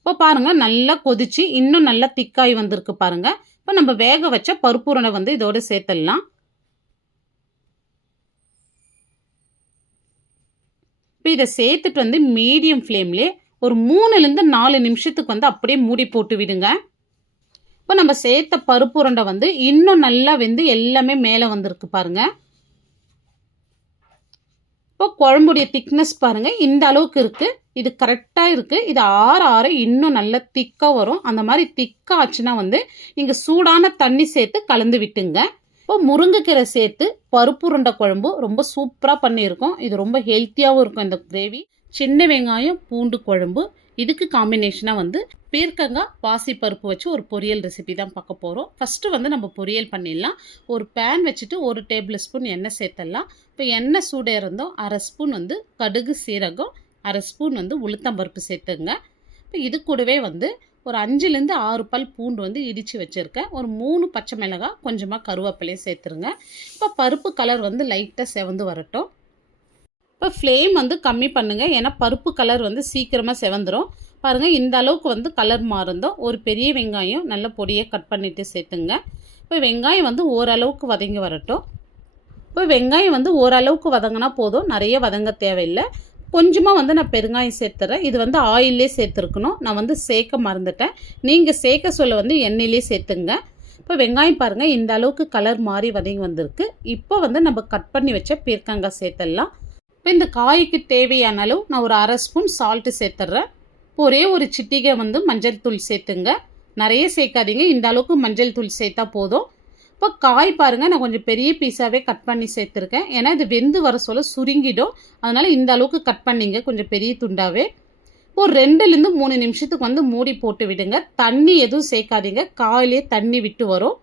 இப்போ பாருங்கள், நல்லா கொதிச்சு இன்னும் நல்லா திக்காகி வந்திருக்கு பாருங்கள். இப்போ நம்ம வேக வச்ச பருப்பு உருண்டை வந்து இதோடு சேர்த்துடலாம். இப்போ இதை சேர்த்துட்டு வந்து மீடியம் ஃப்ளேம்லேயே ஒரு 3லேருந்து 4 நிமிஷத்துக்கு வந்து அப்படியே மூடி போட்டு விடுங்க. இப்போ நம்ம சேர்த்த பருப்பு உருண்டை வந்து இன்னும் நல்லா வெந்து எல்லாமே மேலே வந்திருக்கு பாருங்கள். இப்போ குழம்புடைய திக்னஸ் பாருங்கள், இந்த அளவுக்கு இருக்குது. இது கரெக்டாக இருக்குது. இது ஆற ஆற இன்னும் நல்லா திக்காக வரும். அந்த மாதிரி திக்காக ஆச்சுன்னா வந்து நீங்கள் சூடான தண்ணி சேர்த்து கலந்து விட்டுங்க. இப்போ முருங்கைக்கீரை சேர்த்து பருப்பு உருண்டை குழம்பு ரொம்ப சூப்பராக பண்ணியிருக்கோம். இது ரொம்ப ஹெல்த்தியாகவும் இருக்கும் இந்த கிரேவி. சின்ன வெங்காயம் பூண்டு குழம்பு இதுக்கு காம்பினேஷனாக வந்து பீர்க்கங்காய் பாசிப்பருப்பு வச்சு ஒரு பொரியல் ரெசிபி தான் பார்க்க போகிறோம். ஃபஸ்ட்டு வந்து நம்ம பொரியல் பண்ணிடலாம். ஒரு பேன் வச்சுட்டு 1 டேபிள் ஸ்பூன் எண்ணெய் சேர்த்துடலாம். இப்போ எண்ணெய் சூடேறந்தோம் 1/2 ஸ்பூன் வந்து கடுகு சீரகம், 1/2 ஸ்பூன் வந்து உளுத்தம்பருப்பு சேர்த்துங்க. இப்போ இது கூடவே வந்து ஒரு 5லேருந்து 6 பல் பூண்டு வந்து இடித்து வச்சுருக்கேன். ஒரு 3 பச்சை மிளகாய், கொஞ்சமாக கருவேப்பிலையும் சேர்த்துருங்க. இப்போ பருப்பு கலர் வந்து லைட்டாக செவந்து வரட்டும். இப்போ ஃப்ளேம் வந்து கம்மி பண்ணுங்கள், ஏன்னா பருப்பு கலர் வந்து சீக்கிரமாக செவந்துடும். பாருங்கள், இந்த அளவுக்கு வந்து கலர் மாறுந்தோம். ஒரு பெரிய வெங்காயம் நல்ல பொடியாக கட் பண்ணிவிட்டு சேர்த்துங்க. இப்போ வெங்காயம் வந்து ஓரளவுக்கு வதங்கி வரட்டும். இப்போ வெங்காயம் வந்து ஓரளவுக்கு வதங்கினா போதும், நிறைய வதங்க தேவையில்லை. கொஞ்சமாக வந்து நான் பெருங்காயம் சேர்த்துறேன். இது வந்து ஆயிலே சேர்த்துருக்கணும், நான் வந்து சேர்க்க மறந்துட்டேன். நீங்கள் சேர்க்க சொல்ல வந்து எண்ணெயிலே சேர்த்துங்க. இப்போ வெங்காயம் பாருங்கள் இந்த அளவுக்கு கலர் மாறி வதங்கி வந்திருக்கு. இப்போ வந்து நம்ம கட் பண்ணி வச்ச பீர்க்கங்காய் சேர்த்துடலாம். இப்போ இந்த காய்க்கு தேவையான அளவு நான் ஒரு 1/2 ஸ்பூன் சால்ட்டு சேர்த்துட்றேன். ஒரே ஒரு சிட்டிகை வந்து மஞ்சள் தூள் சேர்த்துங்க. நிறைய சேர்க்காதீங்க, இந்த அளவுக்கு மஞ்சள் தூள் சேர்த்தா போதும். இப்போ காய் பாருங்கள், நான் கொஞ்சம் பெரிய பீஸாகவே கட் பண்ணி சேர்த்துருக்கேன். ஏன்னா இது வெந்து வர சொல்ல சுருங்கிடும், அதனால் இந்த அளவுக்கு கட் பண்ணிங்க, கொஞ்சம் பெரிய துண்டாகவே. ஒரு 2லேருந்து 3 நிமிஷத்துக்கு வந்து மூடி போட்டு விடுங்க. தண்ணி எதுவும் சேர்க்காதீங்க, காயிலே தண்ணி விட்டு வரும்.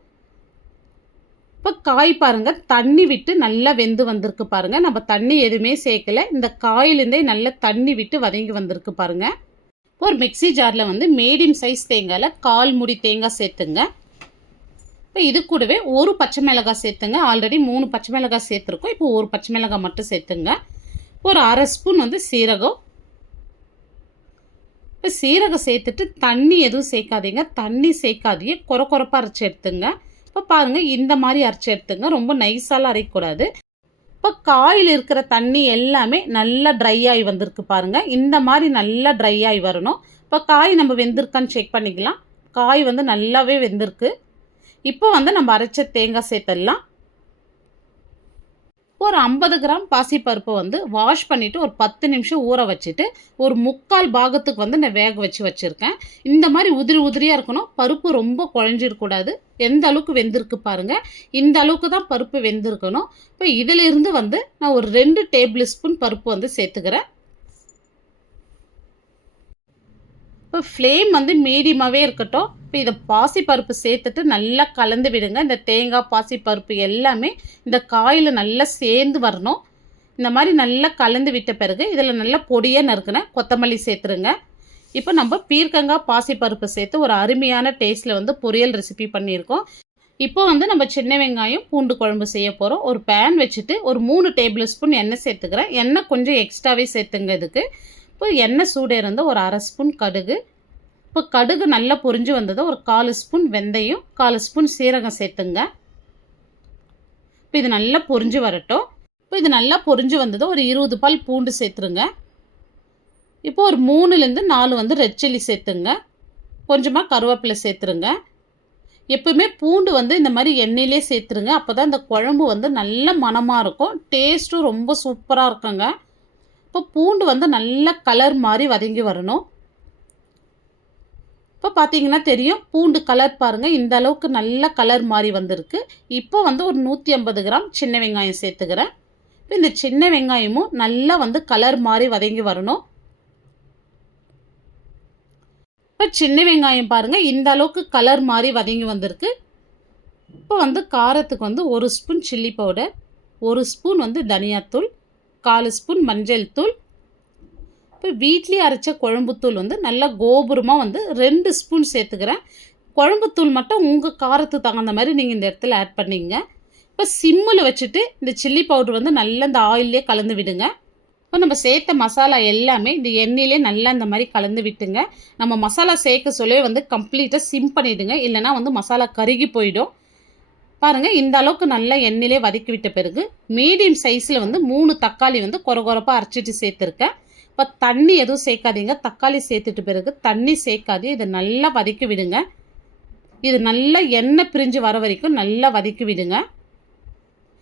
இப்போ காய் பாருங்கள் தண்ணி விட்டு நல்லா வெந்து வந்திருக்கு பாருங்கள். நம்ம தண்ணி எதுவுமே சேர்க்கலை, இந்த காயிலேருந்தே நல்லா தண்ணி விட்டு வதங்கி வந்திருக்கு பாருங்கள். ஒரு மிக்ஸி ஜாரில் வந்து மீடியம் சைஸ் தேங்காயில் 1/4 மூடி தேங்காய் சேர்த்துங்க. இப்போ இது கூடவே ஒரு பச்சை மிளகாய் சேர்த்துங்க. ஆல்ரெடி 3 பச்சை மிளகாய் சேர்த்துருக்கோம், இப்போ ஒரு பச்சை மிளகாய் மட்டும் சேர்த்துங்க. ஒரு 1/2 ஸ்பூன் வந்து சீரகம். இப்போ சீரகம் சேர்த்துட்டு தண்ணி எதுவும் சேர்க்காதீங்க, தண்ணி சேர்க்காதீங்க, கொரப்பாக அரைச்சி எடுத்துங்க. இப்போ பாருங்கள் இந்த மாதிரி அரைச்சி எடுத்துங்க, ரொம்ப நைஸாலாம் அரைக்கக்கூடாது. இப்போ காயில் இருக்கிற தண்ணி எல்லாமே நல்லா ட்ரை ஆகி வந்திருக்கு பாருங்கள். இந்த மாதிரி நல்லா ட்ரை ஆகி வரணும். இப்போ காய் நம்ம வெந்திருக்கான்னு செக் பண்ணிக்கலாம். காய் வந்து நல்லாவே வெந்திருக்கு. இப்போ வந்து நம்ம அரைச்ச தேங்காய் சேர்த்துடலாம். ஒரு 50 கிராம் பாசிப்பருப்பை வந்து வாஷ் பண்ணிவிட்டு ஒரு 10 நிமிஷம் ஊற வச்சுட்டு ஒரு 3/4 பாகத்துக்கு வந்து நான் வேக வச்சுருக்கேன். இந்த மாதிரி உதிரியாக இருக்கணும், பருப்பு ரொம்ப குழஞ்சிடக்கூடாது. எந்த அளவுக்கு வெந்திருக்கு பாருங்கள், இந்த அளவுக்கு தான் பருப்பு வெந்திருக்கணும். இப்போ இதிலிருந்து வந்து நான் ஒரு 2 டேபிள் ஸ்பூன் பருப்பு வந்து சேர்த்துக்கிறேன். இப்போ ஃப்ளேம் வந்து மீடியமாகவே இருக்கட்டும். இப்போ இதை பாசிப்பருப்பு சேர்த்துட்டு நல்லா கலந்து விடுங்க. இந்த தேங்காய் பாசிப்பருப்பு எல்லாமே இந்த காயில் நல்லா சேர்ந்து வரணும். இந்த மாதிரி நல்லா கலந்து விட்ட பிறகு இதில் நல்லா பொடியாக நறுக்குன கொத்தமல்லி சேர்த்துருங்க. இப்போ நம்ம பீர்க்கங்காய் பாசிப்பருப்பு சேர்த்து ஒரு அருமையான டேஸ்ட்டில் வந்து பொரியல் ரெசிபி பண்ணியிருக்கோம். இப்போ வந்து நம்ம சின்ன வெங்காயம் பூண்டு குழம்பு செய்ய போகிறோம். ஒரு பேன் வச்சுட்டு ஒரு 3 டேபிள் ஸ்பூன் எண்ணெய் சேர்த்துக்கிறேன். எண்ணெய் கொஞ்சம் எக்ஸ்ட்ராவே சேர்த்துங்க இதுக்கு. இப்போ எண்ணெய் சூடேறந்த ஒரு 1/2 ஸ்பூன் கடுகு. இப்போ கடுகு நல்லா பொரிஞ்சு வந்தது ஒரு 1/4 ஸ்பூன் வெந்தயம், 1/4 ஸ்பூன் சீரகம் சேர்த்துங்க. இப்போ இது நல்லா பொரிஞ்சு வரட்டும். இப்போ இது நல்லா பொரிஞ்சு வந்தது ஒரு 20 பல் பூண்டு சேர்த்துருங்க. இப்போ ஒரு 3லேருந்து 4 வந்து ரெட் சில்லி சேர்த்துங்க. கொஞ்சமாக கருவேப்பிலை சேர்த்துருங்க. எப்பவுமே பூண்டு வந்து இந்த மாதிரி எண்ணெயிலே சேர்த்துருங்க, அப்போ தான் இந்த குழம்பு வந்து நல்ல மணமாக இருக்கும், டேஸ்ட்டும் ரொம்ப சூப்பராக இருக்குங்க. இப்போ பூண்டு வந்து நல்ல கலர் மாதிரி வதங்கி வரணும். இப்போ பார்த்தீங்கன்னா தெரியும், பூண்டு கலர் பாருங்கள் இந்த அளவுக்கு நல்ல கலர் மாதிரி வந்திருக்கு. இப்போ வந்து ஒரு 150 கிராம் சின்ன வெங்காயம் சேர்த்துக்கிறேன். இப்போ இந்த சின்ன வெங்காயமும் நல்லா வந்து கலர் மாதிரி வதங்கி வரணும். இப்போ சின்ன வெங்காயம் பாருங்கள் இந்த அளவுக்கு கலர் மாதிரி வதங்கி வந்திருக்கு. இப்போ வந்து காரத்துக்கு வந்து 1 ஸ்பூன் சில்லி பவுடர், 1 ஸ்பூன் வந்து தனியாத்தூள், 1/4 ஸ்பூன் மஞ்சள் தூள். இப்போ வீட்லேயே அரைச்ச குழம்புத்தூள் வந்து நல்லா கோபுரமாக வந்து 2 ஸ்பூன் சேர்த்துக்கிறேன். குழம்புத்தூள் மட்டும் உங்கள் காரத்துக்கு தகுந்த மாதிரி நீங்கள் இந்த இடத்துல ஆட் பண்ணிங்க. இப்போ சிம்மில் வச்சுட்டு இந்த சில்லி பவுடர் வந்து நல்லா இந்த ஆயிலே கலந்து விடுங்க. இப்போ நம்ம சேர்த்த மசாலா எல்லாமே இந்த எண்ணெயிலே நல்லா இந்த மாதிரி கலந்து விட்டுங்க. நம்ம மசாலா சேர்க்க சொல்லவே வந்து கம்ப்ளீட்டாக சிம் பண்ணிவிடுங்க, இல்லைனா வந்து மசாலா கருகி போயிடும். பாருங்கள் இந்த அளவுக்கு நல்லா எண்ணெயிலே வதக்கி விட்ட பிறகு மீடியம் சைஸில் வந்து 3 தக்காளி வந்து கொரப்பாக அரைச்சிட்டு சேர்த்துருக்கேன். இப்போ தண்ணி எதுவும் சேர்க்காதீங்க, தக்காளி சேர்த்துட்டு பிறகு தண்ணி சேர்க்காதே, இதை நல்லா வதக்கி விடுங்க. இது நல்லா எண்ணெய் பிரிஞ்சு வர வரைக்கும் நல்லா வதக்கி விடுங்க.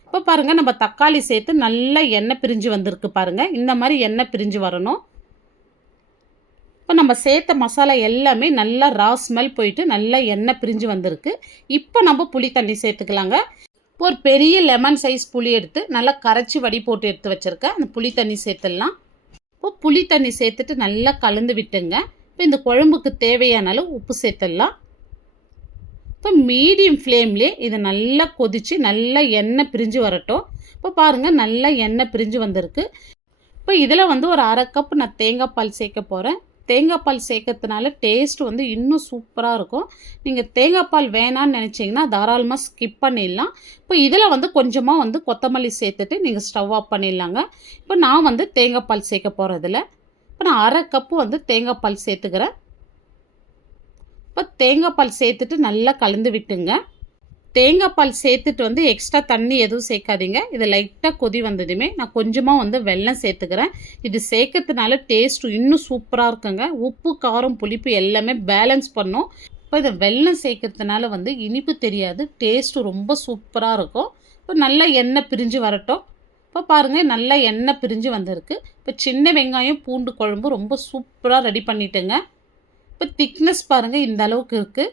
இப்போ பாருங்கள் நம்ம தக்காளி சேர்த்து நல்லா எண்ணெய் பிரிஞ்சு வந்திருக்கு பாருங்கள், இந்த மாதிரி எண்ணெய் பிரிஞ்சு வரணும். இப்போ நம்ம சேர்த்த மசாலா எல்லாமே நல்லா ரா ஸ்மெல் போயிட்டு நல்லா எண்ணெய் பிரிஞ்சு வந்திருக்கு. இப்போ நம்ம புளி தண்ணி சேர்த்துக்கலாங்க. ஒரு பெரிய லெமன் சைஸ் புளி எடுத்து நல்லா கரைச்சி வடி போட்டு எடுத்து வச்சுருக்கேன், அந்த புளி தண்ணி சேர்த்துடலாம். இப்போ புளி தண்ணி சேர்த்துட்டு நல்லா கலந்து விட்டுங்க. இப்போ இந்த குழம்புக்கு தேவையான அளவு உப்பு சேர்த்துடலாம். இப்போ மீடியம் ஃப்ளேம்லேயே இது நல்லா கொதித்து நல்லா எண்ணெய் பிரிஞ்சு வரட்டும். இப்போ பாருங்கள் நல்லா எண்ணெய் பிரிஞ்சு வந்திருக்கு. இப்போ இதில் வந்து ஒரு 1/2 கப் நான் தேங்காய் பால் சேர்க்க போகிறேன். தேங்காய் பால் சேர்க்கறதுனால டேஸ்ட் வந்து இன்னும் சூப்பராக இருக்கும். நீங்கள் தேங்காய் பால் வேணான்னு நினச்சிங்கன்னா தாராளமாக ஸ்கிப் பண்ணிடலாம். இப்போ இதில் வந்து கொஞ்சமாக வந்து கொத்தமல்லி சேர்த்துட்டு நீங்கள் ஸ்டவ் ஆஃப் பண்ணிடலாங்க. இப்போ நான் வந்து தேங்காய் பால் சேர்க்க போகிறதில்ல. இப்போ நான் 1/2 கப்பு வந்து தேங்காய் பால் சேர்த்துக்கிறேன். இப்போ தேங்காய் பால் சேர்த்துட்டு நல்லா கலந்து விட்டுங்க. தேங்காய் பால் சேர்த்துட்டு வந்து எக்ஸ்ட்ரா தண்ணி எதுவும் சேர்க்காதீங்க. இது லைட்டாக கொதி வந்ததுமே நான் கொஞ்சமாக வந்து வெல்லம் சேர்த்துக்கிறேன். இது சேர்க்கறதுனால டேஸ்ட்டு இன்னும் சூப்பராக இருக்குங்க. உப்பு காரம் புளிப்பு எல்லாமே பேலன்ஸ் பண்ணும். இப்போ இதை வெல்லம் சேர்க்கறதுனால வந்து இனிப்பு தெரியாது, டேஸ்ட்டு ரொம்ப சூப்பராக இருக்கும். இப்போ நல்லா எண்ணெய் பிரிஞ்சு வரட்டும். இப்போ பாருங்கள் நல்லா எண்ணெய் பிரிஞ்சு வந்திருக்கு. இப்போ சின்ன வெங்காயம் பூண்டு குழம்பு ரொம்ப சூப்பராக ரெடி பண்ணிட்டேங்க. இப்போ திக்னஸ் பாருங்கள் இந்த அளவுக்கு இருக்குது.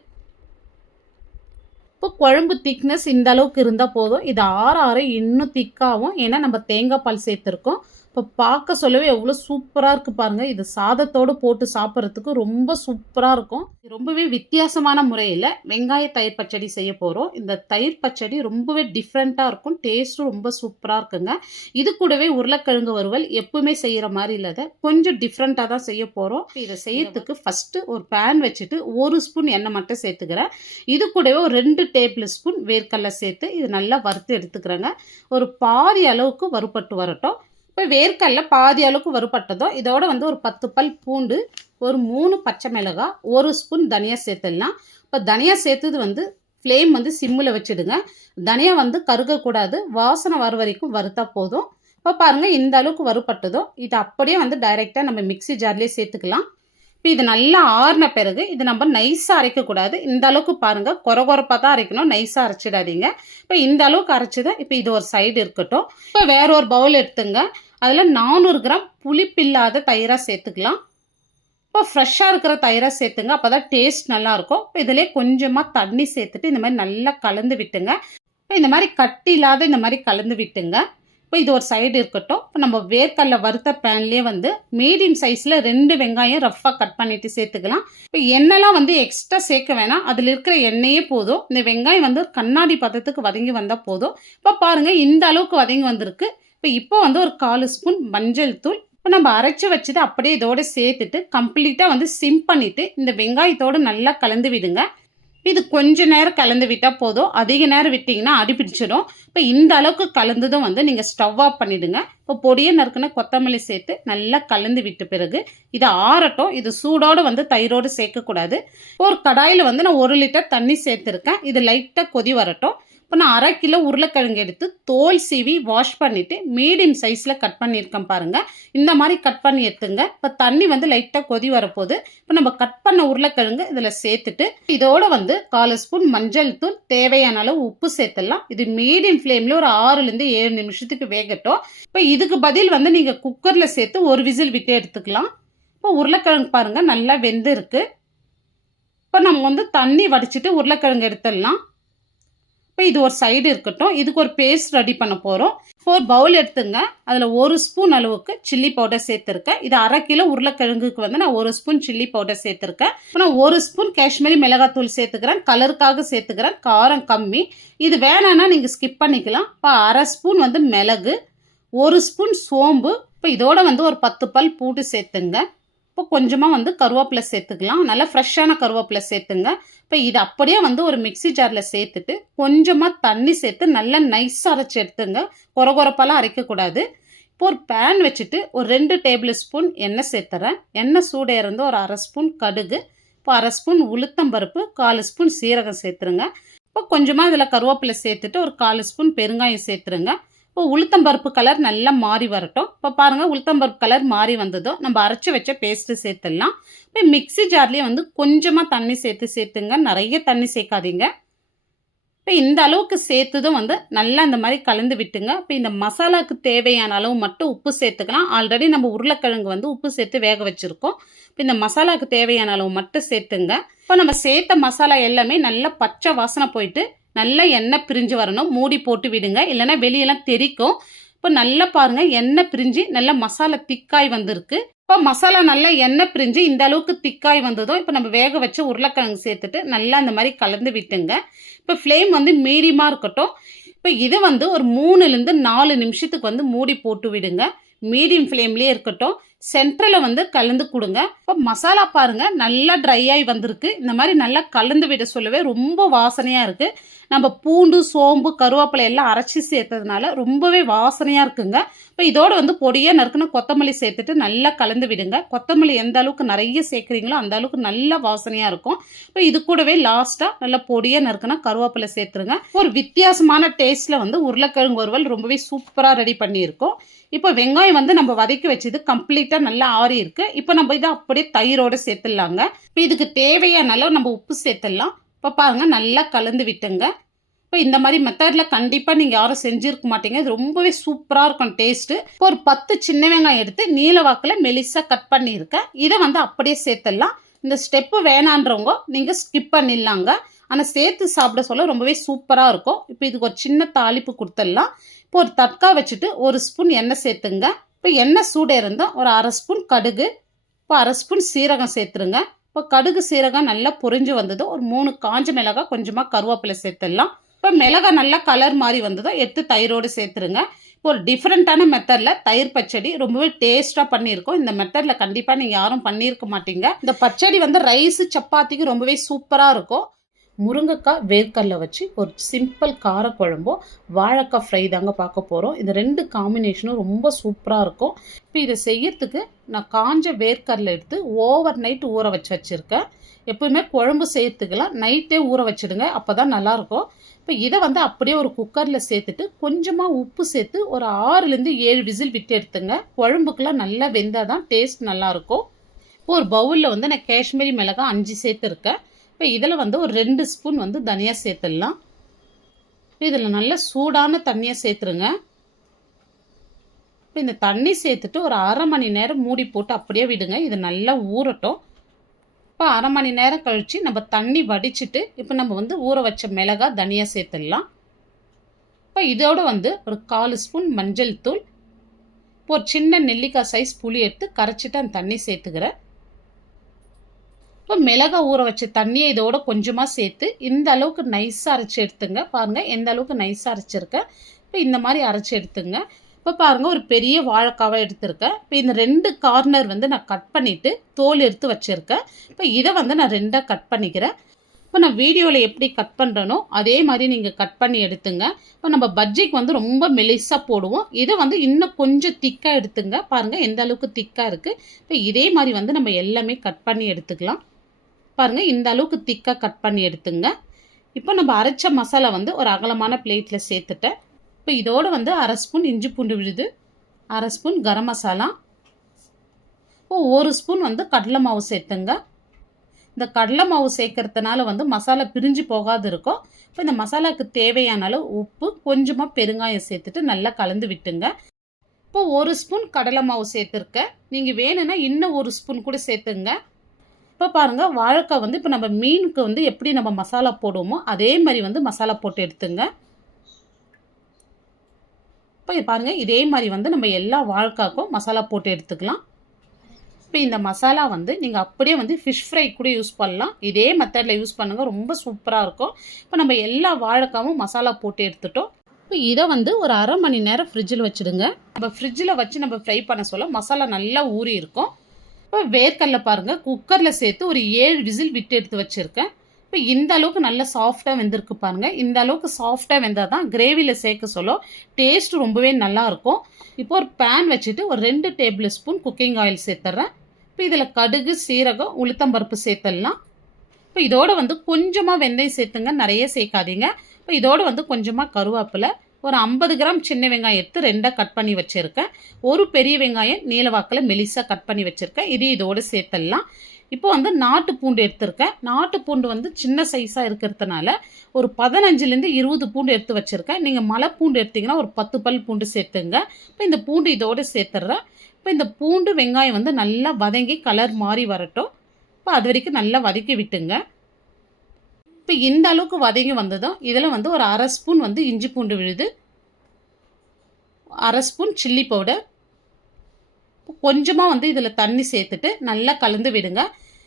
இப்போ குழம்பு திக்னஸ் இந்த அளவுக்கு இருந்தால் போதும். இது ஆற ஆற இன்னும் திக்காகும். ஏன்னா நம்ம தேங்காய் பால் சேர்த்துருக்கோம். இப்போ பார்க்க சொல்லவே எவ்வளோ சூப்பராக இருக்குது பாருங்கள். இது சாதத்தோடு போட்டு சாப்பிட்றதுக்கு ரொம்ப சூப்பராக இருக்கும். ரொம்பவே வித்தியாசமான முறையில் வெங்காய தயிர் பச்சடி செய்ய போகிறோம். இந்த தயிர் பச்சடி ரொம்பவே டிஃப்ரெண்ட்டாக இருக்கும். டேஸ்ட்டும் ரொம்ப சூப்பராக இருக்குங்க. இது கூடவே உருளைக்கிழங்கு வறுவல் எப்பவுமே செய்கிற மாதிரி இல்லாத கொஞ்சம் டிஃப்ரெண்ட்டாக தான் செய்ய போகிறோம். இதை செய்யறதுக்கு ஃபஸ்ட்டு ஒரு பேன் வச்சுட்டு 1 ஸ்பூன் எண்ணெய் மட்டும் சேர்த்துக்கிறேன். இது கூடவே ஒரு 2 டேபிள் ஸ்பூன் வேர்க்கடலை சேர்த்து இது நல்லா வறுத்து எடுத்துக்கிறேங்க. ஒரு பாதி அளவுக்கு வறுபட்டு வரட்டும். இப்போ வேர்க்கடலை பாதி அளவுக்கு வறுபட்டதும் இதோட வந்து ஒரு 10 பல் பூண்டு, ஒரு 3 பச்சை மிளகாய், 1 ஸ்பூன் தனியா சேர்த்துடலாம். இப்போ தனியா சேர்த்தது வந்து ஃப்ளேம் வந்து சிம்மில் வச்சுடுங்க. தனியா வந்து கருகக்கூடாது, வாசனை வர வரைக்கும் வறுத்தா போதும். இப்போ பாருங்கள் இந்த அளவுக்கு வறுபட்டதும் இது அப்படியே வந்து டைரெக்டாக நம்ம மிக்ஸி ஜார்லேயே சேர்த்துக்கலாம். இப்போ இது நல்லா ஆறின பிறகு இது நம்ம நைஸாக அரைக்கக்கூடாது. இந்த அளவுக்கு பாருங்கள் கொரகொரப்பாக தான் அரைக்கணும், நைஸாக அரைச்சிடாதீங்க. இப்போ இந்த அளவுக்கு அரைச்சிதான் இப்போ இது ஒரு சைடு இருக்கட்டும். இப்போ வேற ஒரு பவுல் எடுத்துங்க. அதில் 400 கிராம் புளிப்பில்லாத தயிராக சேர்த்துக்கலாம். இப்போ ஃப்ரெஷ்ஷாக இருக்கிற தயிராக சேர்த்துங்க, அப்போ தான் டேஸ்ட் நல்லாயிருக்கும். இப்போ இதிலே கொஞ்சமாக தண்ணி சேர்த்துட்டு இந்த மாதிரி நல்லா கலந்து விட்டுங்க. இப்போ இந்த மாதிரி கட்டி இல்லாத இந்த மாதிரி கலந்து விட்டுங்க. இப்போ இது ஒரு சைடு இருக்கட்டும். இப்போ நம்ம வேர்க்கடலை வறுத்த பேன்லேயே வந்து மீடியம் சைஸில் 2 வெங்காயம் ரஃப்பாக கட் பண்ணிவிட்டு சேர்த்துக்கலாம். இப்போ எண்ணெய்லாம் வந்து எக்ஸ்ட்ரா சேர்க்க வேணாம், அதில் இருக்கிற எண்ணெயே போதும். இந்த வெங்காயம் வந்து கண்ணாடி பதத்துக்கு வதங்கி வந்தால் போதும். இப்போ பாருங்கள் இந்த அளவுக்கு வதங்கி வந்திருக்கு. இப்போ வந்து ஒரு 1/4 ஸ்பூன் மஞ்சள் தூள். இப்போ நம்ம அரைச்சி வச்சது அப்படியே இதோட சேர்த்துட்டு கம்ப்ளீட்டாக வந்து சிம் பண்ணிவிட்டு இந்த வெங்காயத்தோடு நல்லா கலந்து விடுங்க. இது கொஞ்ச நேரம் கலந்து விட்டால் போதும், அதிக நேரம் விட்டிங்கன்னா அடிப்பிடிச்சிடும். இப்போ இந்த அளவுக்கு கலந்ததும் வந்து நீங்கள் ஸ்டவ் ஆஃப் பண்ணிவிடுங்க. இப்போ பொடியை நறுக்குன கொத்தமல்லி சேர்த்து நல்லா கலந்து விட்ட பிறகு இதை ஆறட்டும். இது சூடோடு வந்து தயிரோடு சேர்க்கக்கூடாது. ஒரு கடாயில் வந்து நான் 1 லிட்டர் தண்ணி சேர்த்துருக்கேன். இது லைட்டாக கொதி வரட்டும். இப்போ நான் 1/2 கிலோ உருளைக்கிழங்கு எடுத்து தோல் சீவி வாஷ் பண்ணிவிட்டு மீடியம் சைஸில் கட் பண்ணியிருக்கேன் பாருங்கள். இந்த மாதிரி கட் பண்ணி எடுத்துங்க. இப்போ தண்ணி வந்து லைட்டாக கொதி வரப்போகுது. இப்போ நம்ம கட் பண்ண உருளைக்கிழங்கு இதில் சேர்த்துட்டு இதோட வந்து 1/4 ஸ்பூன் மஞ்சள் தூள், தேவையான அளவு உப்பு சேர்த்துடலாம். இது மீடியம் ஃப்ளேமில் ஒரு 6லேருந்து 7 நிமிஷத்துக்கு வேகட்டும். இப்போ இதுக்கு பதில் வந்து நீங்கள் குக்கரில் சேர்த்து ஒரு விசில் விட்டு எடுத்துக்கலாம். இப்போ உருளைக்கிழங்கு பாருங்கள் நல்லா வெந்து இருக்குது. இப்போ நம்ம வந்து தண்ணி வடிச்சிட்டு உருளைக்கிழங்கு எடுத்துடலாம். இப்போ இது ஒரு சைடு இருக்கட்டும். இதுக்கு ஒரு பேஸ்ட் ரெடி பண்ண போகிறோம். ஒரு பவுல் எடுத்துங்க. அதில் 1 ஸ்பூன் அளவுக்கு சில்லி பவுடர் சேர்த்துருக்கேன். இது 1/2 கிலோ உருளைக்கிழங்குக்கு வந்து நான் 1 ஸ்பூன் சில்லி பவுடர் சேர்த்துருக்கேன். இப்போ நான் 1 ஸ்பூன் காஷ்மீரி மிளகாத்தூள் சேர்த்துக்கிறேன். கலருக்காக சேர்த்துக்கிறேன், காரம் கம்மி. இது வேணான்னா நீங்கள் ஸ்கிப் பண்ணிக்கலாம். இப்போ 1/2 ஸ்பூன் வந்து மிளகு, 1 ஸ்பூன் சோம்பு. இப்போ இதோட வந்து ஒரு 10 பல் பூண்டு சேர்த்துங்க. இப்போ கொஞ்சமாக வந்து கருவேப்பிலை சேர்த்துக்கலாம். நல்லா ஃப்ரெஷ்ஷான கருவேப்பிலை சேர்த்துங்க. இப்போ இது அப்படியே வந்து ஒரு மிக்ஸி ஜாரில் சேர்த்துட்டு கொஞ்சமாக தண்ணி சேர்த்து நல்லா நைஸாக அரைச்சி எடுத்துங்க. கொரகொரப்பெல்லாம் அரைக்கக்கூடாது. இப்போ ஒரு பேன் வச்சுட்டு ஒரு 2 டேபிள் ஸ்பூன் எண்ணெய் சேர்த்துறேன். எண்ணெய் சூடாக இருந்து ஒரு 1/2 ஸ்பூன் கடுகு, இப்போ 1/2 ஸ்பூன் உளுத்தம்பருப்பு, 1/4 ஸ்பூன் சீரகம் சேர்த்துருங்க. இப்போ கொஞ்சமாக இதில் கருவேப்பிலை சேர்த்துட்டு ஒரு 1/4 ஸ்பூன் பெருங்காயம் சேர்த்துருங்க. இப்போ உளுத்தம்பருப்பு கலர் நல்லா மாறி வரட்டும். இப்போ பாருங்கள் உளுத்தம்பருப்பு கலர் மாறி வந்ததும் நம்ம அரைச்சி வச்ச பேஸ்ட்டு சேர்த்துடலாம். இப்போ மிக்ஸி ஜார்லேயே வந்து கொஞ்சமாக தண்ணி சேர்த்துங்க, நிறைய தண்ணி சேர்க்காதீங்க. இப்போ இந்த அளவுக்கு சேர்த்ததும் வந்து நல்லா இந்த மாதிரி கலந்து விட்டுங்க. இப்போ இந்த மசாலாவுக்கு தேவையான அளவு மட்டும் உப்பு சேர்த்துக்கலாம். ஆல்ரெடி நம்ம உருளைக்கிழங்கு வந்து உப்பு சேர்த்து வேக வச்சுருக்கோம். இப்போ இந்த மசாலாவுக்கு தேவையான அளவு மட்டும் சேர்த்துங்க. இப்போ நம்ம சேர்த்த மசாலா எல்லாமே நல்லா பச்சை வாசனை போயிட்டு நல்லா எண்ணெய் பிரிஞ்சு வரணும். மூடி போட்டு விடுங்க, இல்லைன்னா வெளியெல்லாம் தெறிக்கும். இப்போ நல்லா பாருங்கள் எண்ணெய் பிரிஞ்சு நல்லா மசாலா திக்காய் வந்திருக்கு. இப்போ மசாலா நல்லா எண்ணெய் பிரிஞ்சு இந்த அளவுக்கு திக்காய் வந்ததும் இப்போ நம்ம வேக வச்சு உருளைக்கிழங்கு சேர்த்துட்டு நல்லா இந்த மாதிரி கலந்து விட்டுங்க. இப்போ ஃப்ளேம் வந்து மீடியமாக இருக்கட்டும். இப்போ இது வந்து ஒரு 3லேருந்து 4 நிமிஷத்துக்கு வந்து மூடி போட்டு விடுங்க. மீடியம் ஃப்ளேம்லேயே இருக்கட்டும். சென்டரில் வந்து கலந்து கொடுங்க. இப்போ மசாலா பாருங்கள் நல்லா ட்ரை ஆகி வந்திருக்கு. இந்த மாதிரி நல்லா கலந்து விட சொல்லவே ரொம்ப வாசனையாக இருக்குது. நம்ம பூண்டு, சோம்பு, கருவேப்பிலை எல்லாம் அரைச்சி சேர்த்ததுனால ரொம்பவே வாசனையாக இருக்குங்க. இப்போ இதோடு வந்து பொடியாக நறுக்குன்னு கொத்தமல்லி சேர்த்துட்டு நல்லா கலந்து விடுங்க. கொத்தமல்லி எந்த அளவுக்கு நிறைய சேர்க்குறீங்களோ அந்த அளவுக்கு நல்ல வாசனையாக இருக்கும். இப்போ இது கூடவே லாஸ்ட்டாக நல்லா பொடியாக நறுக்குன்னா கருவேப்பிலை சேர்த்துருங்க. ஒரு வித்தியாசமான டேஸ்ட்டில் வந்து உருளைக்கிழங்கு வறுவல் ரொம்பவே சூப்பராக ரெடி பண்ணியிருக்கோம். இப்போ வெங்காயம் வந்து நம்ம வதக்கி வச்சது கம்ப்ளீட்டாக நல்லா ஆறி இருக்கு. இப்போ நம்ம இதை அப்படியே தயிரோடு சேர்த்துடலாங்க. இப்போ இதுக்கு தேவையான அளவு நம்ம உப்பு சேர்த்துடலாம். இப்போ பாருங்க நல்லா கலந்து விட்டுங்க. இப்போ இந்த மாதிரி மெத்தடில் கண்டிப்பாக நீங்கள் யாரும் செஞ்சுருக்க மாட்டீங்க. இது ரொம்பவே சூப்பராக இருக்கும் டேஸ்ட்டு. இப்போ ஒரு 10 சின்ன வெங்காயம் எடுத்து நீல வாக்கில் மெலிசாக கட் பண்ணியிருக்கேன். இதை வந்து அப்படியே சேர்த்துடலாம். இந்த ஸ்டெப்பு வேணான்றவங்க நீங்கள் ஸ்கிப் பண்ணிடலாங்க. ஆனால் சேர்த்து சாப்பிட சொல்ல ரொம்பவே சூப்பராக இருக்கும். இப்போ இதுக்கு ஒரு சின்ன தாளிப்பு கொடுத்துடலாம். இப்போ ஒரு தட்கா வச்சுட்டு 1 ஸ்பூன் எண்ணெய் சேர்த்துங்க. இப்போ எண்ணெய் சூடு இருந்தால் ஒரு 1/2 ஸ்பூன் கடுகு, இப்போ 1/2 ஸ்பூன் சீரகம் சேர்த்துருங்க. இப்போ கடுகு சீரகம் நல்லா பொரிஞ்சு வந்ததோ ஒரு 3 காஞ்ச மிளகாய், கொஞ்சமாக கருவேப்பிலை சேர்த்துடலாம். இப்போ மிளகாய் நல்லா கலர் மாதிரி வந்ததோ எடுத்து தயிரோடு சேர்த்துருங்க. இப்போ ஒரு டிஃப்ரெண்ட்டான மெத்தடில் தயிர் பச்சடி ரொம்பவே டேஸ்ட்டாக பண்ணியிருக்கோம். இந்த மெத்தடில் கண்டிப்பாக நீங்கள் யாரும் பண்ணியிருக்க மாட்டீங்க. இந்த பச்சடி வந்து ரைஸு, சப்பாத்திக்கு ரொம்பவே சூப்பராக இருக்கும். முருங்கைக்காய், வேர்க்கடலை வச்சு ஒரு சிம்பிள் காரக்குழம்போ வாழைக்காய் ஃப்ரை தாங்க பார்க்க போகிறோம். இந்த 2 காம்பினேஷனும் ரொம்ப சூப்பராக இருக்கும். இப்போ இதை செய்யறதுக்கு நான் காஞ்ச வேர்க்கடலை எடுத்து ஓவர் நைட் ஊற வச்சுருக்கேன். எப்போவுமே குழம்பு செய்யறதுக்கெல்லாம் நைட்டே ஊற வச்சுடுங்க, அப்போ தான் நல்லாயிருக்கும். இப்போ இதை வந்து அப்படியே ஒரு குக்கரில் சேர்த்துட்டு கொஞ்சமாக உப்பு சேர்த்து ஒரு 6லேருந்து 7 விசில் விட்டு எடுத்துங்க. குழம்புக்கெல்லாம் நல்லா வெந்தால் தான் டேஸ்ட் நல்லாயிருக்கும். இப்போ ஒரு பவுலில் வந்து நான் காஷ்மீரி மிளகாய் 5 சேர்த்துருக்கேன். இப்போ இதில் வந்து ஒரு 2 ஸ்பூன் வந்து தனியா சேர்த்துடலாம். இதில் நல்ல சூடான தண்ணியை சேர்த்துருங்க. இப்போ இந்த தண்ணி சேர்த்துட்டு ஒரு 1/2 மணி நேரம் மூடி போட்டு அப்படியே விடுங்க. இது நல்லா ஊறட்டும். இப்போ 1/2 மணி நேரம் கழித்து நம்ம தண்ணி வடிச்சிட்டு இப்போ நம்ம வந்து ஊற வச்ச மிளகாய், தனியா சேர்த்துடலாம். இப்போ இதோடு வந்து ஒரு 1/4 ஸ்பூன் மஞ்சள் தூள், இப்போ ஒரு சின்ன நெல்லிக்காய் சைஸ் புளி எடுத்து கரைச்சிட்டு அந்த தண்ணி சேர்த்துக்கிறேன். இப்போ மிளகாய் ஊற வச்ச தண்ணியை இதோட கொஞ்சமாக சேர்த்து இந்த அளவுக்கு நைஸாக அரைச்சி எடுத்துங்க. பாருங்கள் எந்த அளவுக்கு நைஸாக அரைச்சிருக்கேன். இப்போ இந்த மாதிரி அரைச்சி எடுத்துங்க. இப்போ பாருங்கள் ஒரு பெரிய வாழைக்காவை எடுத்திருக்கேன். இப்போ இந்த 2 கார்னர் வந்து நான் கட் பண்ணிவிட்டு தோல் எடுத்து வச்சுருக்கேன். இப்போ இதை வந்து நான் 2ஆக கட் பண்ணிக்கிறேன். இப்போ நான் வீடியோவில் எப்படி கட் பண்ணுறனோ அதே மாதிரி நீங்கள் கட் பண்ணி எடுத்துங்க. இப்போ நம்ம பஜ்ஜிக்கு வந்து ரொம்ப மெலிசாக போடுவோம். இதை வந்து இன்னும் கொஞ்சம் திக்காக எடுத்துங்க. பாருங்கள் எந்த அளவுக்கு திக்காக இருக்குது. இப்போ இதே மாதிரி வந்து நம்ம எல்லாமே கட் பண்ணி எடுத்துக்கலாம். பாருங்கள் இந்த அளவுக்கு திக்காக கட் பண்ணி எடுத்துங்க. இப்போ நம்ம அரைச்ச மசாலா வந்து ஒரு அகலமான பிளேட்டில் சேர்த்துட்டேன். இப்போ இதோடு வந்து 1/2 ஸ்பூன் இஞ்சி பூண்டு விழுது, 1/2 ஸ்பூன் கரம் மசாலா, இப்போ 1 ஸ்பூன் வந்து கடலை மாவு சேர்த்துங்க. இந்த கடலை மாவு சேர்க்கறதுனால வந்து மசாலா பிரிஞ்சு போகாது இருக்கும். இப்போ இந்த மசாலாவுக்கு தேவையான அளவு உப்பு, கொஞ்சமாக பெருங்காயம் சேர்த்துட்டு நல்லா கலந்து விட்டுங்க. இப்போ 1 ஸ்பூன் கடலை மாவு சேர்த்துருக்கேன். நீங்கள் வேணும்னா இன்னும் 1 ஸ்பூன் கூட சேர்த்துங்க. இப்போ பாருங்கள் வாழைக்காய் வந்து இப்போ நம்ம மீனுக்கு வந்து எப்படி நம்ம மசாலா போடுவோமோ அதே மாதிரி வந்து மசாலா போட்டு எடுத்துங்க. இப்போ பாருங்கள் இதே மாதிரி வந்து நம்ம எல்லா வாழைக்காய்க்கும் மசாலா போட்டு எடுத்துக்கலாம். இப்போ இந்த மசாலா வந்து நீங்கள் அப்படியே வந்து ஃபிஷ் ஃப்ரை கூட யூஸ் பண்ணலாம். இதே மெத்தடில் யூஸ் பண்ணுங்கள், ரொம்ப சூப்பராக இருக்கும். இப்போ நம்ம எல்லா வாழைக்காவும் மசாலா போட்டு எடுத்துட்டோம். இப்போ இதை வந்து ஒரு 1/2 மணி நேரம் ஃப்ரிட்ஜில் வச்சுடுங்க. நம்ம ஃப்ரிட்ஜில் வச்சு நம்ம ஃப்ரை பண்ண சொல்ல மசாலா நல்லா ஊறி இருக்கும். இப்போ வேர்க்கடலை பாருங்கள் குக்கரில் சேர்த்து ஒரு 7 விசில் விட்டு எடுத்து வச்சுருக்கேன். இப்போ இந்த அளவுக்கு நல்லா சாஃப்டாக வெந்திருக்கு பாருங்கள். இந்த அளவுக்கு சாஃப்டாக வெந்தால் தான் கிரேவியில் சேர்க்க சொல்ல டேஸ்ட் ரொம்பவே நல்லாயிருக்கும். இப்போ ஒரு பேன் வச்சுட்டு ஒரு 2 டேபிள் ஸ்பூன் குக்கிங் ஆயில் சேர்த்துட்றேன். இப்போ இதில் கடுகு, சீரகம், உளுத்தம்பருப்பு சேர்த்துடலாம். இப்போ இதோடு வந்து கொஞ்சமாக வெந்தயம் சேர்த்துங்க, நிறைய சேர்க்காதீங்க. இப்போ இதோடு வந்து கொஞ்சமாக கருவேப்பிலை, ஒரு 50 கிராம் சின்ன வெங்காயம் எடுத்து 2ஆக கட் பண்ணி வச்சுருக்கேன். ஒரு பெரிய வெங்காயம் நீலவாக்கில் மெலிசாக கட் பண்ணி வச்சுருக்கேன். இது இதோடு சேர்த்துடலாம். இப்போ வந்து நாட்டு பூண்டு எடுத்திருக்கேன். நாட்டு பூண்டு வந்து சின்ன சைஸாக இருக்கிறதுனால ஒரு 15லேருந்து 20 பூண்டு எடுத்து வச்சுருக்கேன். நீங்கள் மலை பூண்டு எடுத்திங்கன்னா ஒரு 10 பல் பூண்டு சேர்த்துங்க. இப்போ இந்த பூண்டு இதோடு சேர்த்துட்றேன். இப்போ இந்த பூண்டு வெங்காயம் வந்து நல்லா வதங்கி கலர் மாறி வரட்டும். இப்போ அது வரைக்கும் நல்லா வதக்கி விட்டுங்க. இப்போ இந்த அளவுக்கு வதங்கி வந்ததும் இதில் வந்து ஒரு 1/2 ஸ்பூன் வந்து இஞ்சி பூண்டு விழுது, 1/2 ஸ்பூன் சில்லி பவுடர், கொஞ்சமாக வந்து இதில் தண்ணி சேர்த்துட்டு நல்லா கலந்து விடுங்க.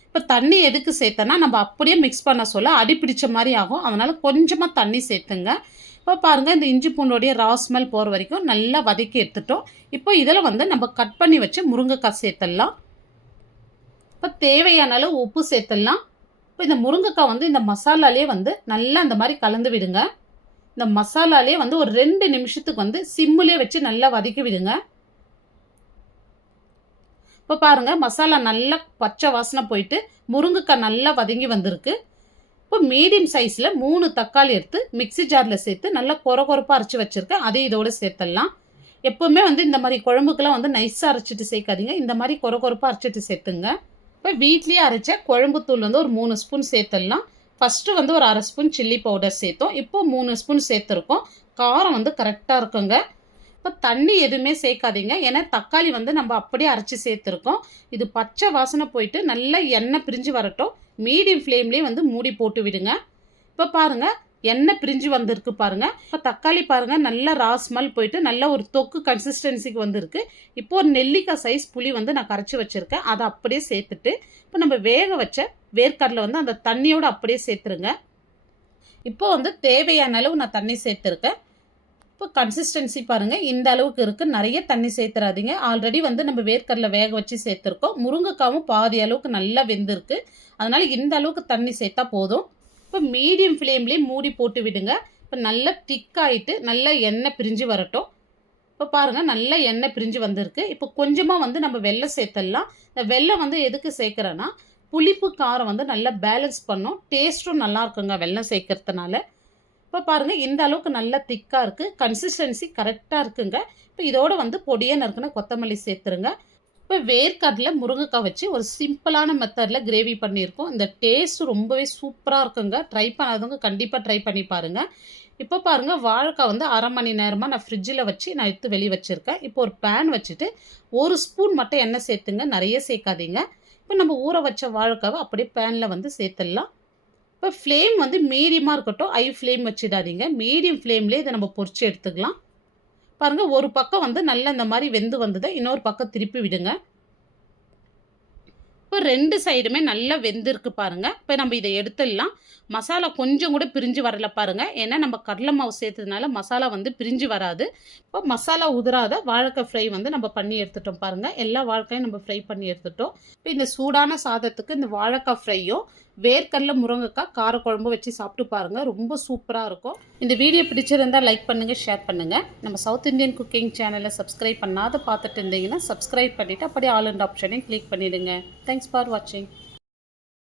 இப்போ தண்ணி எதுக்கு சேர்த்தனா நம்ம அப்படியே மிக்ஸ் பண்ண சொல்ல அடி பிடிச்ச மாதிரி ஆகும். அதனால் கொஞ்சமாக தண்ணி சேர்த்துங்க. இப்போ பாருங்கள் இந்த இஞ்சி பூண்டோடைய ரா ஸ்மெல் போகிற வரைக்கும் நல்லா வதக்கி எடுத்துட்டோம். இப்போ இதில் வந்து நம்ம கட் பண்ணி வச்சு முருங்கைக்காய் சேர்த்துடலாம். இப்போ தேவையான அளவு உப்பு சேர்த்துடலாம். இப்போ இந்த முருங்கைக்காய் வந்து இந்த மசாலாலே வந்து நல்லா அந்த மாதிரி கலந்து விடுங்க. இந்த மசாலாலே வந்து ஒரு 2 நிமிஷத்துக்கு வந்து சிம்முலே வச்சு நல்லா வதக்கி விடுங்க. இப்போ பாருங்கள் மசாலா நல்லா பச்சை வாசனை போயிட்டு முருங்கைக்காய் நல்லா வதங்கி வந்திருக்கு. இப்போ மீடியம் சைஸில் 3 தக்காளி எடுத்து மிக்ஸி ஜாரில் சேர்த்து நல்லா கொரகொரப்பாக அரைச்சி வச்சுருக்கேன். அதே இதோடு சேர்த்துடலாம். எப்போவுமே வந்து இந்த மாதிரி குழம்புக்கெல்லாம் வந்து நைஸாக அரைச்சிட்டு சேர்க்காதீங்க. இந்த மாதிரி கொரகொரப்பாக அரைச்சிட்டு சேர்த்துங்க. இப்போ வீட்லேயே அரைச்ச குழம்பு தூள் வந்து ஒரு 3 ஸ்பூன் சேர்த்துடலாம். ஃபஸ்ட்டு வந்து ஒரு 1/2 ஸ்பூன் சில்லி பவுடர் சேர்த்தோம். இப்போது 3 ஸ்பூன் சேர்த்துருக்கோம். காரம் வந்து கரெக்டாக இருக்குங்க. இப்போ தண்ணி எதுவுமே சேர்க்காதீங்க. ஏன்னா தக்காளி வந்து நம்ம அப்படியே அரைச்சி சேர்த்துருக்கோம். இது பச்சை வாசனை போயிட்டு நல்லா எண்ணெய் பிரிஞ்சு வரட்டும். மீடியம் ஃப்ளேம்லேயே வந்து மூடி போட்டு விடுங்க. இப்போ பாருங்கள் எண்ணெய் பிரிஞ்சு வந்திருக்கு பாருங்கள். இப்போ தக்காளி பாருங்கள் நல்லா ரா ஸ்மெல் போயிட்டு நல்ல ஒரு தொக்கு கன்சிஸ்டன்சிக்கு வந்திருக்கு. இப்போ ஒரு நெல்லிக்காய் சைஸ் புளி வந்து நான் கரைச்சி வச்சுருக்கேன். அதை அப்படியே சேர்த்துட்டு இப்போ நம்ம வேக வச்ச வேர்க்கடலை வந்து அந்த தண்ணியோடு அப்படியே சேர்த்துருங்க. இப்போ வந்து தேவையான அளவு நான் தண்ணி சேர்த்துருக்கேன். இப்போ கன்சிஸ்டன்சி பாருங்கள் இந்த அளவுக்கு இருக்குது. நிறைய தண்ணி சேர்த்துறாதீங்க. ஆல்ரெடி வந்து நம்ம வேர்க்கடலை வேக வச்சு சேர்த்துருக்கோம். முருங்கைக்காவும் பாதி அளவுக்கு நல்லா வெந்திருக்கு. அதனால் இந்த அளவுக்கு தண்ணி சேர்த்தா போதும். இப்போ மீடியம் ஃப்ளேம்லேயே மூடி போட்டு விடுங்க. இப்போ நல்லா திக்காயிட்டு நல்லா எண்ணெய் பிரிஞ்சு வரட்டும். இப்போ பாருங்கள் நல்லா எண்ணெய் பிரிஞ்சு வந்திருக்கு. இப்போ கொஞ்சமாக வந்து நம்ம வெல்லம் சேர்த்துடலாம். இந்த வெல்லம் வந்து எதுக்கு சேர்க்குறேன்னா புளிப்பு காரம் வந்து நல்லா பேலன்ஸ் பண்ணும். டேஸ்ட்டும் நல்லா இருக்குங்க வெல்லம் சேர்க்கறதுனால. இப்போ பாருங்கள் இந்த அளவுக்கு நல்லா திக்காக இருக்குது. கன்சிஸ்டன்சி கரெக்டாக இருக்குங்க. இப்போ இதோடு வந்து பொடியாக நறுக்குன கொத்தமல்லி சேர்த்துருங்க. இப்போ வேர்க்கடலை முருங்கைக்காய் வச்சு ஒரு சிம்பிளான மெத்தடில் கிரேவி பண்ணியிருக்கோம். இந்த டேஸ்ட் ரொம்பவே சூப்பராக இருக்குங்க. ட்ரை பண்ணாதவங்க கண்டிப்பாக ட்ரை பண்ணி பாருங்கள். இப்போ பாருங்கள் வாழைக்காய் வந்து 1/2 மணி நேரமாக நான் ஃப்ரிட்ஜில் வச்சு நான் எடுத்து வெளியே வச்சுருக்கேன். இப்போ ஒரு பேன் வச்சுட்டு 1 ஸ்பூன் மட்டும் எண்ணெய் சேர்த்துங்க. நிறைய சேர்க்காதீங்க. இப்போ நம்ம ஊற வச்ச வாழைக்காவை அப்படியே பேனில் வந்து சேர்த்துடலாம். இப்போ ஃப்ளேம் வந்து மீடியமாக இருக்கட்டும். ஹை ஃப்ளேம் வச்சிடாதீங்க. மீடியம் ஃப்ளேம்லேயே இதை நம்ம பொரிச்சு எடுத்துக்கலாம். பாருங்கள் ஒரு பக்கம் வந்து நல்லா இந்த மாதிரி வெந்து வந்ததை இன்னொரு பக்கம் திருப்பி விடுங்க. இப்போ 2 சைடுமே நல்லா வெந்திருக்கு பாருங்கள். இப்போ நம்ம இதை எடுத்துடலாம். மசாலா கொஞ்சம் கூட பிரிஞ்சு வரல பாருங்கள். ஏன்னா நம்ம கடலை மாவு சேர்த்ததுனால மசாலா வந்து பிரிஞ்சு வராது. இப்போ மசாலா உதிராத வாழைக்காய் ஃப்ரை வந்து நம்ம பண்ணி எடுத்துட்டோம் பாருங்கள். எல்லா வாழைக்காயும் நம்ம ஃப்ரை பண்ணி எடுத்துட்டோம். இப்போ இந்த சூடான சாதத்துக்கு இந்த வாழைக்காய் ஃப்ரையும் வேர்க்கடலை முருங்கைக்காய் காரக்குழம்பு வச்சு சாப்பிட்டு பாருங்கள். ரொம்ப சூப்பராக இருக்கும். இந்த வீடியோ பிடிச்சிருந்தால் லைக் பண்ணுங்கள், ஷேர் பண்ணுங்கள். நம்ம சவுத் இந்தியன் குக்கிங் சேனலை சப்ஸ்கிரைப் பண்ணாத பார்த்துட்டு இருந்தீங்கன்னா சப்ஸ்கிரைப் பண்ணிவிட்டு அப்படியே ஆல் அண்ட் ஆப்ஷனையும் கிளிக் பண்ணிவிடுங்க. தேங்க்ஸ் ஃபார் வாட்சிங்.